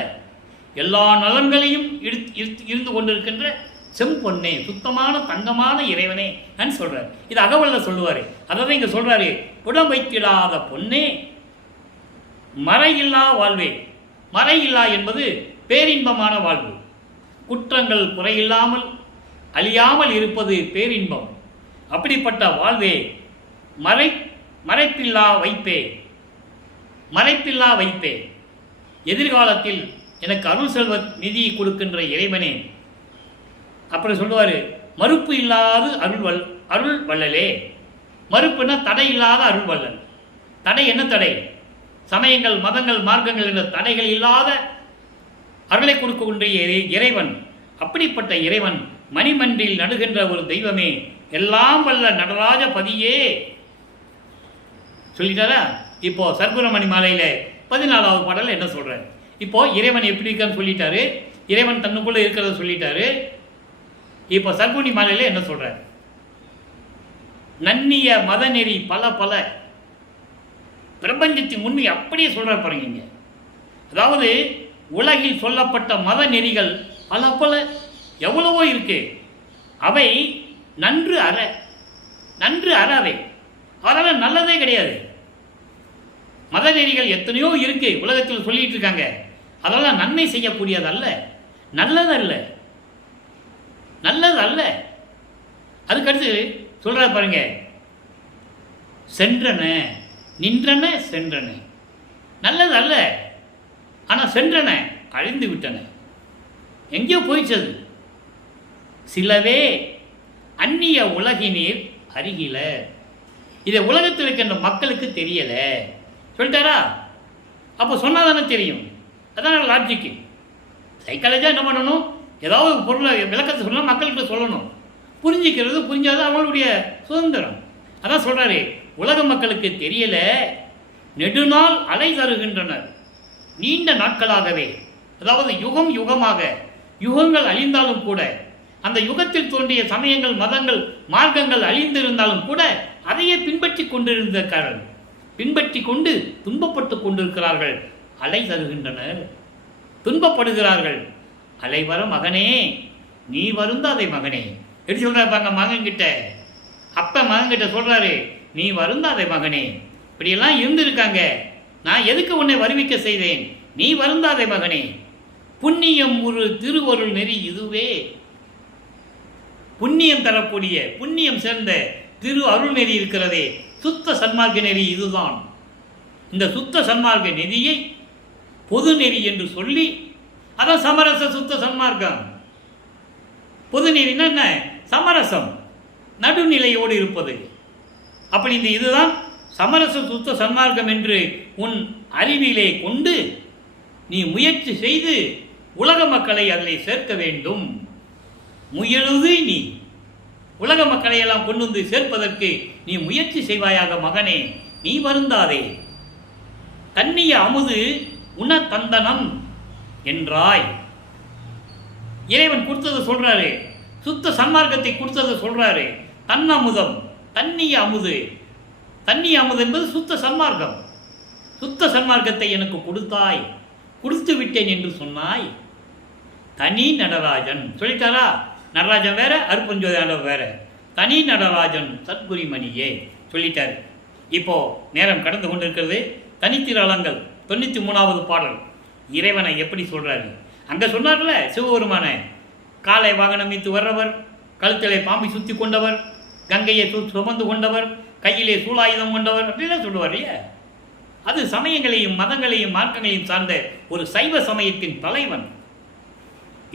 எல்லா நலன்களையும் இருந்து கொண்டிருக்கின்ற செம்பொன்னே, சுத்தமான தங்கமான இறைவனே சொல்றார். இது அகவல்ல சொல்லுவாரு. அதான் இங்க சொல்றாரு, புடம் வைத்திடாத பொன்னே, மறையில்லா வாழ்வே. மறையில்லா என்பது பேரின்பமான வாழ்வு. குற்றங்கள் குறையில்லாமல் அழியாமல் இருப்பது பேரின்பம். அப்படிப்பட்ட வாழ்வே, மறைப்பில்லா வைப்பே. மறைப்பில்லா வைப்பே. எதிர்காலத்தில் எனக்கு அருள் செல்வ நிதி கொடுக்கின்ற இறைவனே. அப்புறம் சொல்லுவார், மறுப்பு இல்லாத அருள் வள்ளலே. மறுப்புன்னா தடை இல்லாத அருள் வள்ளல். தடை என்ன தடை? சமயங்கள் மதங்கள் மார்க்கங்கள் என்ற தடைகள் இல்லாத அருளை கொடுக்கின்ற இறைவன். அப்படிப்பட்ட இறைவன் மணிமன்றில் நடுகின்ற ஒரு தெய்வமே, எல்லாம் வல்ல நடராஜ பதியே. சொல்லிட்டாரா? இப்போ சர்க்குணமணி மாலையில் 14வது பாடல் என்ன சொல்றாரு? இப்போ இறைவன் எப்படி இருக்கான்னு சொல்லிட்டாரு, இறைவன் தன்னுக்குள்ள இருக்கிறத சொல்லிட்டாரு. இப்போ சர்க்குணி மாலையில் என்ன சொல்றாரு? நன்னிய மதநெறி பல பல. பிரபஞ்சத்தின் உண்மை அப்படியே சொல்றாரு பாருங்க. அதாவது உலகில் சொல்லப்பட்ட மத நெறிகள் பல பல எவ்வளவோ இருக்கு. அவை நன்று அறவை. அதனால் நல்லதே கிடையாது. மத நெறிகள் எத்தனையோ இருக்கு உலகத்தில் சொல்லிட்டு இருக்காங்க. அதெல்லாம் நன்மை செய்யக்கூடியதல்ல, நல்லதல்ல. அதுக்கடுத்து சொல்ற பாருங்க, சென்றன நின்றன சென்றன. நல்லது அல்ல, ஆனால் சென்றன அழிந்து விட்டன, எங்கேயோ போயிச்சது. சிலவே அந்நிய உலகினீர் அருகில. இதை உலகத்தில் இருக்கின்ற மக்களுக்கு தெரியல சொல்லிட்டாரா? அப்போ சொன்னால் தானே தெரியும். அதான் லாஜிக்கு. சைக்காலஜியாக என்ன பண்ணணும்? ஏதாவது ஒரு பொருளை விளக்கத்தை சொன்னால் மக்கள்கிட்ட சொல்லணும். புரிஞ்சிக்கிறது புரிஞ்சாது அவங்களுடைய சுதந்திரம். அதான் சொல்கிறாரு, உலக மக்களுக்கு தெரியல, நெடுநாள் அலை தருகின்றனர். நீண்ட நாட்களாகவே, அதாவது யுகம் யுகமாக, யுகங்கள் அழிந்தாலும் கூட, அந்த யுகத்தில் தோன்றிய சமயங்கள் மதங்கள் மார்க்கங்கள் அழிந்திருந்தாலும் கூட அதையே பின்பற்றி கொண்டு துன்பப்பட்டு கொண்டிருக்கிறார்கள். அலை தருகின்றனர், துன்பப்படுகிறார்கள். அலைவர மகனே நீ வருந்தாதே மகனே. எப்படி சொல்றாங்க மகன்கிட்ட? அப்ப மகன்கிட்ட சொல்றாரு, நீ வருந்தாதே மகனே. இப்படியெல்லாம் இருந்திருக்காங்க, நான் எதுக்கு உன்னை வருவிக்க செய்தேன்? நீ வருந்தாதே மகனே. புண்ணியம் ஒரு திருவருள் நெறி இதுவே. புண்ணியம் தரக்கூடிய, புண்ணியம் சேர்ந்த திரு அருள் நெறி இருக்கிறதே, சுத்த சன்மார்க்க நெறி இதுதான். இந்த சுத்த சன்மார்க்க நெறியை பொது நெறி என்று சொல்லி, அதான் சமரச சுத்த சன்மார்க்கம். பொது நெறினா என்ன? சமரசம், நடுநிலையோடு இருப்பது. அப்படி இதுதான் சமரச சுத்த சன்மார்க்கம் என்று உன் அறிவிலே கொண்டு நீ முயற்சி செய்து உலக மக்களை அதில் சேர்க்க வேண்டும். முயலுது நீ உலக மக்களை எல்லாம் கொண்டு வந்து சேர்ப்பதற்கு நீ முயற்சி செய்வாயாக மகனே, நீ வருந்தாதே. தன்னிய அமுது உண தந்தனம் என்றாய். இறைவன் கொடுத்தது சொல்றாரு, சுத்த சன்மார்க்கத்தை கொடுத்தது சொல்றாரு. தன்னமுதம், தன்னிய அமுது. தன்னிய அமுது என்பது சுத்த சன்மார்க்கம். சுத்த சன்மார்க்கத்தை எனக்கு கொடுத்தாய், கொடுத்து விட்டேன் என்று சொன்னாய். தனி நடராஜன் சொல்லிட்டாரா? நடராஜன் வேற, அருட்பெருஞ்சோதி ஆண்டவர் வேற. தனி நடராஜன் சத்குருமணியே சொல்லிட்டாரு. இப்போ நேரம் கடந்து கொண்டிருக்கிறது. தனித்திரளங்கள் 93வது பாடல். இறைவனை எப்படி சொல்றாரு? அங்கே சொன்னார்ல சிவபெருமான, காலை வாகனம் மீத்து வர்றவர், கழுத்திலே பாம்பை சுற்றி கொண்டவர், கங்கையை சுமந்து கொண்டவர், கையிலே சூலாயுதம் கொண்டவர் அப்படிலாம் சொல்லுவார் இல்லையா? அது சமயங்களையும் மதங்களையும் மார்க்கங்களையும் சார்ந்த ஒரு சைவ சமயத்தின் தலைவன்.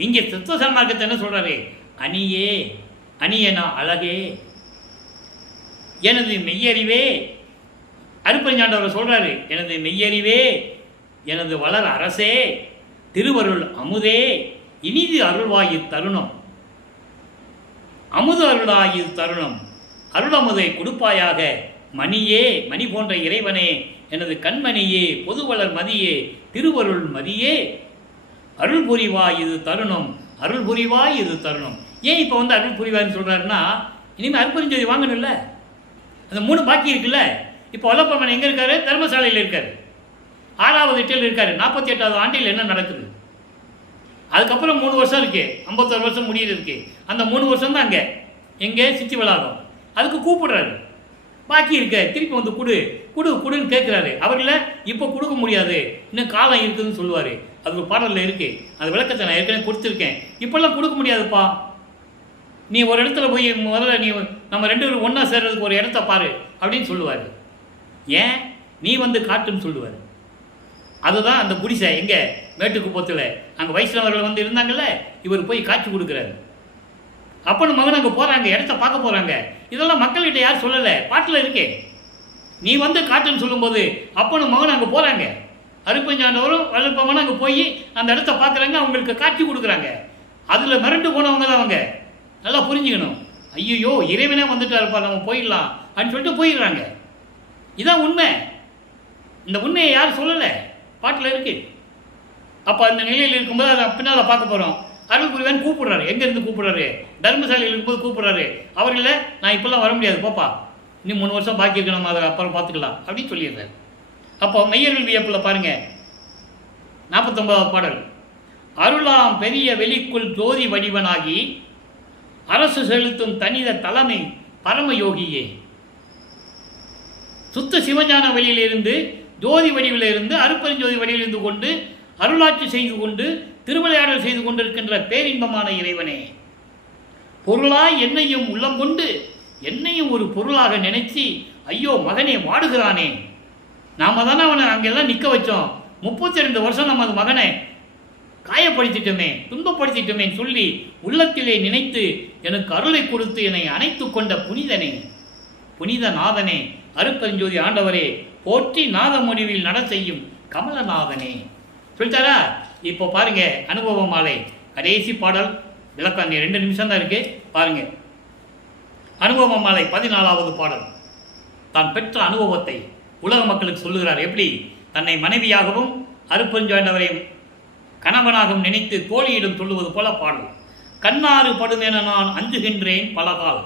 இங்கே சுத்த சன்மார்க்கத்தை என்ன சொல்றாரு? அணியே, அணியனா அழகே, எனது மெய்யறிவே. அருட்பெருஞ்சாண்டவர் சொல்றாரு, எனது மெய்யறிவே, எனது வளர் அரசே, திருவருள் அமுதே, இனிது அருள்வாயு தருணம். அமுது அருளாயு தருணம், அருளமுதை கொடுப்பாயாக. மணியே, மணி போன்ற இறைவனே, எனது கண்மணியே, பொதுவளர் மதியே, திருவருள் மதியே, அருள் புரிவாய் இது தருணம், அருள் புரிவாய் இது தருணம். ஏன் இப்போ அருள் புரிவாய்ன்னு சொல்கிறாருன்னா, இனிமேல் அருட்பெருஞ்சோதி வாங்கணும்ல, அந்த 3 பாக்கி இருக்குல்ல. இப்போ வல்லப்பம்மன் எங்கே இருக்காரு? தர்மசாலையில் இருக்கார். 6வது எட்டில் இருக்கார். 48வது ஆண்டில் என்ன நடக்குது? அதுக்கப்புறம் 3 வருஷம் இருக்கு, 51 வருஷம் முடியுது இருக்கு. அந்த 3 வருஷம் தான் அங்கே எங்கே சித்தி விளாடும். அதுக்கு கூப்பிடுறாரு, பாக்கி இருக்க திருப்பி வந்து குடுன்னு கேட்குறாரு. அவர்கள இப்போ கொடுக்க முடியாது, இன்னும் காலம் இருக்குதுன்னு சொல்லுவார். அது ஒரு பாடலில் இருக்குது, அது விளக்கத்தை நான் ஏற்கனவே கொடுத்துருக்கேன். இப்போல்லாம் கொடுக்க முடியாதுப்பா, நீ ஒரு இடத்துல போய் முதல்ல நீ நம்ம 2 பேரும் ஒன்றா சேர்றதுக்கு ஒரு இடத்த பாரு அப்படின்னு சொல்லுவார். ஏன் நீ காட்டுன்னு சொல்லுவார். அதுதான் அந்த குடிசை எங்கே மேட்டுக்குப்பத்தில் அங்கே வைஷ்ணவர்கள் இருந்தாங்கல்ல, இவர் போய் காட்சி கொடுக்குறாரு. அப்பனும் மகன் அங்கே போகிறாங்க, இடத்த பார்க்க போகிறாங்க. இதெல்லாம் மக்கள்கிட்ட யார் சொல்லலை, பாட்டில் இருக்கே. நீ காட்டுன்னு சொல்லும்போது அப்பனும் மகன் அங்கே போகிறாங்க. அருட்பெருஞ்சாண்டவரும் வல்லப்பம்மனும் அங்கே போய் அந்த இடத்த பார்க்குறாங்க, அவங்களுக்கு காட்சி கொடுக்குறாங்க. அதில் மிரண்டு போனவங்க தான் அவங்க. நல்லா புரிஞ்சுக்கணும். ஐயோ இறைவனே வந்துட்டாருப்பா, நம்ம போயிடலாம் அப்படின்னு சொல்லிட்டு போயிடுறாங்க. இதான் உண்மை. இந்த உண்மையை யாரும் சொல்லலை, பாட்டில் இருக்கு. அப்போ அந்த நிலையில் இருக்கும்போது அதை பின்னால் பார்க்க போகிறோம். அருள் புரிவான்னு கூப்பிடுறாரு. எங்கேருந்து கூப்பிடுறாரு? தர்மசாலையில் இருக்கும்போது கூப்பிடுறாரு. அவர்கள நான் இப்போல்லாம் வர முடியாது, போப்பா, இன்னும் 3 வருஷம் பாக்கி இருக்கு, நம்ம அதை அப்புறம் பார்த்துக்கலாம் அப்படின்னு சொல்லிடுறாரு. அப்போ மெய்யருள் வியப்பில் பாருங்கள், 49வது பாடல். அருளாம் பெரிய வெளிக்குள் ஜோதி வடிவனாகி அரசு செலுத்தும் தனித தலைமை பரமயோகியே. சுத்த சிவஞான வழியிலிருந்து, ஜோதி வடிவிலிருந்து, அருட்பெருஞ்சோதி வழியிலிருந்து கொண்டு அருளாட்சி செய்து கொண்டு திருவிளையாடல் செய்து கொண்டிருக்கின்ற பேரின்பமான இறைவனே, பொருளாய் என்னையும் உள்ளம் கொண்டு என்னையும் ஒரு பொருளாக நினைச்சி ஐயோ மகனே வாடுகிறானே. நாம தானே அவனை அங்கெல்லாம் நிற்க வச்சோம். 32 வருஷம் நம்ம மகனை காயப்படுத்திட்டோமே, துன்பப்படுத்திட்டோமே சொல்லி உள்ளத்திலே நினைத்து எனக்கு அருளை கொடுத்து என்னை அணைத்து கொண்ட புனிதனே, புனித நாதனே, அருட்பெருஞ்சோதி ஆண்டவரே போற்றி நாத முடிவில் நட செய்யும் கமலநாதனே சொல்லிட்டாரா. இப்போ பாருங்க, அனுபவ மாலை கடைசி பாடல் விளக்கம் 2 நிமிஷம் தான் இருக்கு பாருங்க. அனுபவ மாலை 14வது பாடல். தான் பெற்ற அனுபவத்தை உலக மக்களுக்கு சொல்லுகிறார். எப்படி? தன்னை மனைவியாகவும் அருட்பெருஞ்சோதியாண்டவரை கணவனாகவும் நினைத்து தோழியிடம் சொல்லுவது போல பாடல். கண்ணாறு படுமென நான் அஞ்சுகின்றேன் பலகால்,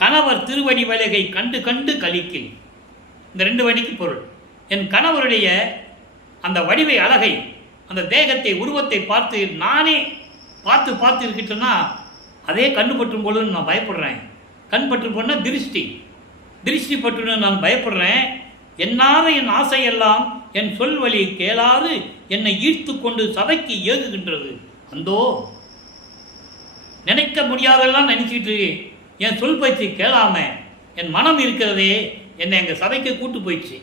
கணவர் திருவடி வலகை கண்டு கண்டு கலிக்கில். இந்த 2 வடிக்கு பொருள். என் கணவருடைய அந்த வடிவை அழகை, அந்த தேகத்தை, உருவத்தை பார்த்து நானே பார்த்து இருக்கிட்டேன்னா அதே கண்ணு பற்றும் பொழுது நான் பயப்படுறேன். கண் பற்று போனால் திருஷ்டி பற்றுன்னு நான் பயப்படுறேன். என்னாத என் ஆசையெல்லாம் என் சொல் வழி கேளாது என்னை ஈர்த்து கொண்டு சபைக்கு ஏகுகின்றது. அந்தோ நினைக்க முடியாதெல்லாம் நினைச்சிட்டு என் சொல் பேச்சு கேளாம என் மனம் இருக்கிறதே என்னை எங்கள் சபைக்கு கூட்டு போயிடுச்சு.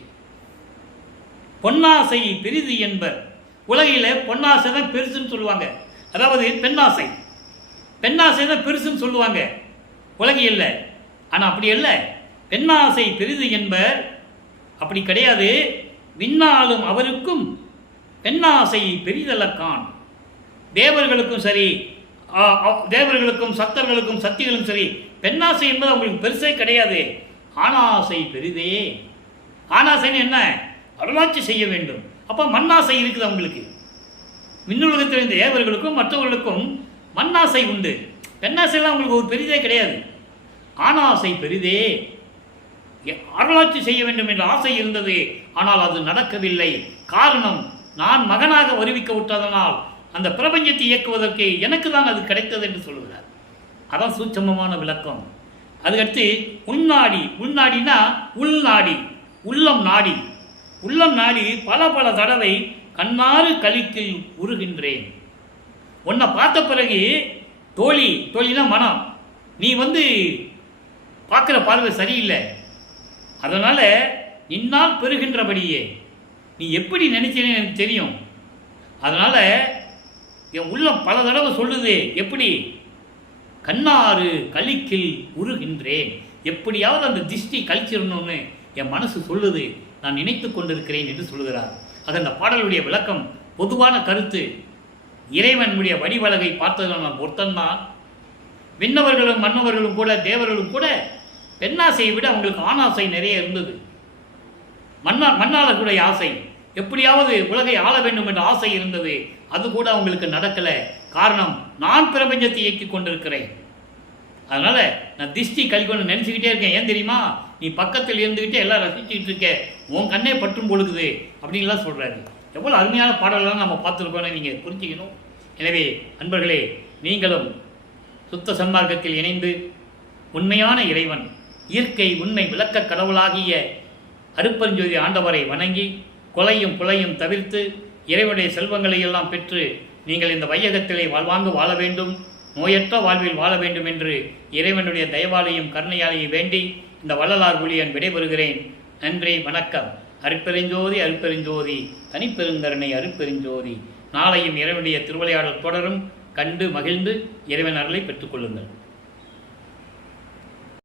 பொன்னாசை பெரிது என்பர். உலகில் பொன்னாசை தான் பெருசுன்னு சொல்லுவாங்க. அதாவது பெண்ணாசை தான் பெருசுன்னு சொல்லுவாங்க உலகில். ஆனால் அப்படி இல்லை. பெண்ணாசை பெரிது என்பர். அப்படி கிடையாது. விண்ணாலும் அவருக்கும் பெண்ணாசை பெரிதல்லக்கான். தேவர்களுக்கும் சரி, தேவர்களுக்கும் சத்தர்களுக்கும் சக்திகளும் சரி, பெண்ணாசை என்பது அவங்களுக்கு பெருசே கிடையாது. ஆணாசை பெரிதே. ஆணாசைன்னு என்ன? அருளாட்சி செய்ய வேண்டும். அப்போ மண்ணாசை இருக்குது அவங்களுக்கு. விண்ணுலகத்தில் இருந்த தேவர்களுக்கும் மற்றவர்களுக்கும் மண்ணாசை உண்டு. பெண்ணாசையெல்லாம் அவங்களுக்கு ஒரு பெரிதே கிடையாது. ஆணாசை பெரிதே. அருளாட்சி செய்ய வேண்டும் என்ற ஆசை இருந்தது, ஆனால் அது நடக்கவில்லை. காரணம், நான் மகனாக வருவிக்க விட்டதனால் அந்த பிரபஞ்சத்தை இயக்குவதற்கு எனக்கு தான் அது கிடைத்தது என்று சொல்லுகிறார். அதான் சூட்சமமான விளக்கம். அதுக்கடுத்து உள்நாடி. உள்நாடினா உள்நாடி, உள்ளம் நாடி. உள்ளம் நாடி பல பல தடவை கண்ணாறு கலிக்கில் உருகின்றேன். உன்னை பார்த்த பிறகு தோழினா மனம், நீ பார்க்குற பார்வை சரியில்லை, அதனால் இன்னால் பெறுகின்றபடியே நீ எப்படி நினைச்சேன்னு எனக்கு தெரியும். அதனால் என் உள்ளம் பல தடவை சொல்லுது, எப்படி? கண்ணாறு கலிக்கில் உருகின்றேன். எப்படியாவது அந்த திஷ்டி கழிச்சிடணும்னு என் மனசு சொல்லுது, நான் நினைத்து கொண்டிருக்கிறேன் என்று சொல்லுகிறார். அது அந்த பாடலுடைய விளக்கம். பொதுவான கருத்து, இறைவனுடைய வடிவழகை பார்த்ததில் நான் ஒருத்தன்தான். விண்ணவர்களும் மன்னவர்களும் கூட, தேவர்களும் கூட பெண்ணாசையை விட அவங்களுக்கு ஆணாசை நிறைய இருந்தது. மன்னாளர்களுடைய ஆசை, எப்படியாவது உலகை ஆள வேண்டும் என்ற ஆசை இருந்தது. அது கூட அவங்களுக்கு நடக்கலை. காரணம், நான் பிரபஞ்சத்தை இயக்கி கொண்டிருக்கிறேன். அதனால் நான் திஷ்டி கழிக்கணும்னு நினச்சிக்கிட்டே இருக்கேன். ஏன் தெரியுமா? நீ பக்கத்தில் இருந்துக்கிட்டே எல்லாம் ரசிச்சுக்கிட்டு இருக்க, உன் கண்ணே பற்றும் பொழுகுது அப்படின்லாம் சொல்கிறாரு. எவ்வளோ அருமையான பாடல்கள்லாம் நம்ம பார்த்துருக்கோன்னு நீங்கள் புரிஞ்சுக்கணும். எனவே அன்பர்களே, நீங்களும் சுத்த சன்மார்க்கத்தில் இணைந்து உண்மையான இறைவன், இயற்கை உண்மை விளக்க கடவுளாகிய அருட்பெருஞ்சோதி ஆண்டவரை வணங்கி கொலையும் புலையும் தவிர்த்து இறைவனுடைய செல்வங்களை எல்லாம் பெற்று நீங்கள் இந்த வையகத்திலே வாழ்வாங்கு வாழ வேண்டும், நோயற்ற வாழ்வில் வாழ வேண்டும் என்று இறைவனுடைய தயவாலையும் கருணையாலையும் வேண்டி இந்த வள்ளலார் ஊழியன் விடைபெறுகிறேன். நன்றி, வணக்கம். அருட்பெருஞ்சோதி அருட்பெருஞ்சோதி, தனிப்பெருங்கருணை அருட்பெருஞ்சோதி. நாளையும் இறைவனுடைய திருவிளையாடல் தொடரும். கண்டு மகிழ்ந்து இறைவன் அருளை பெற்றுக்கொள்ளுங்கள்.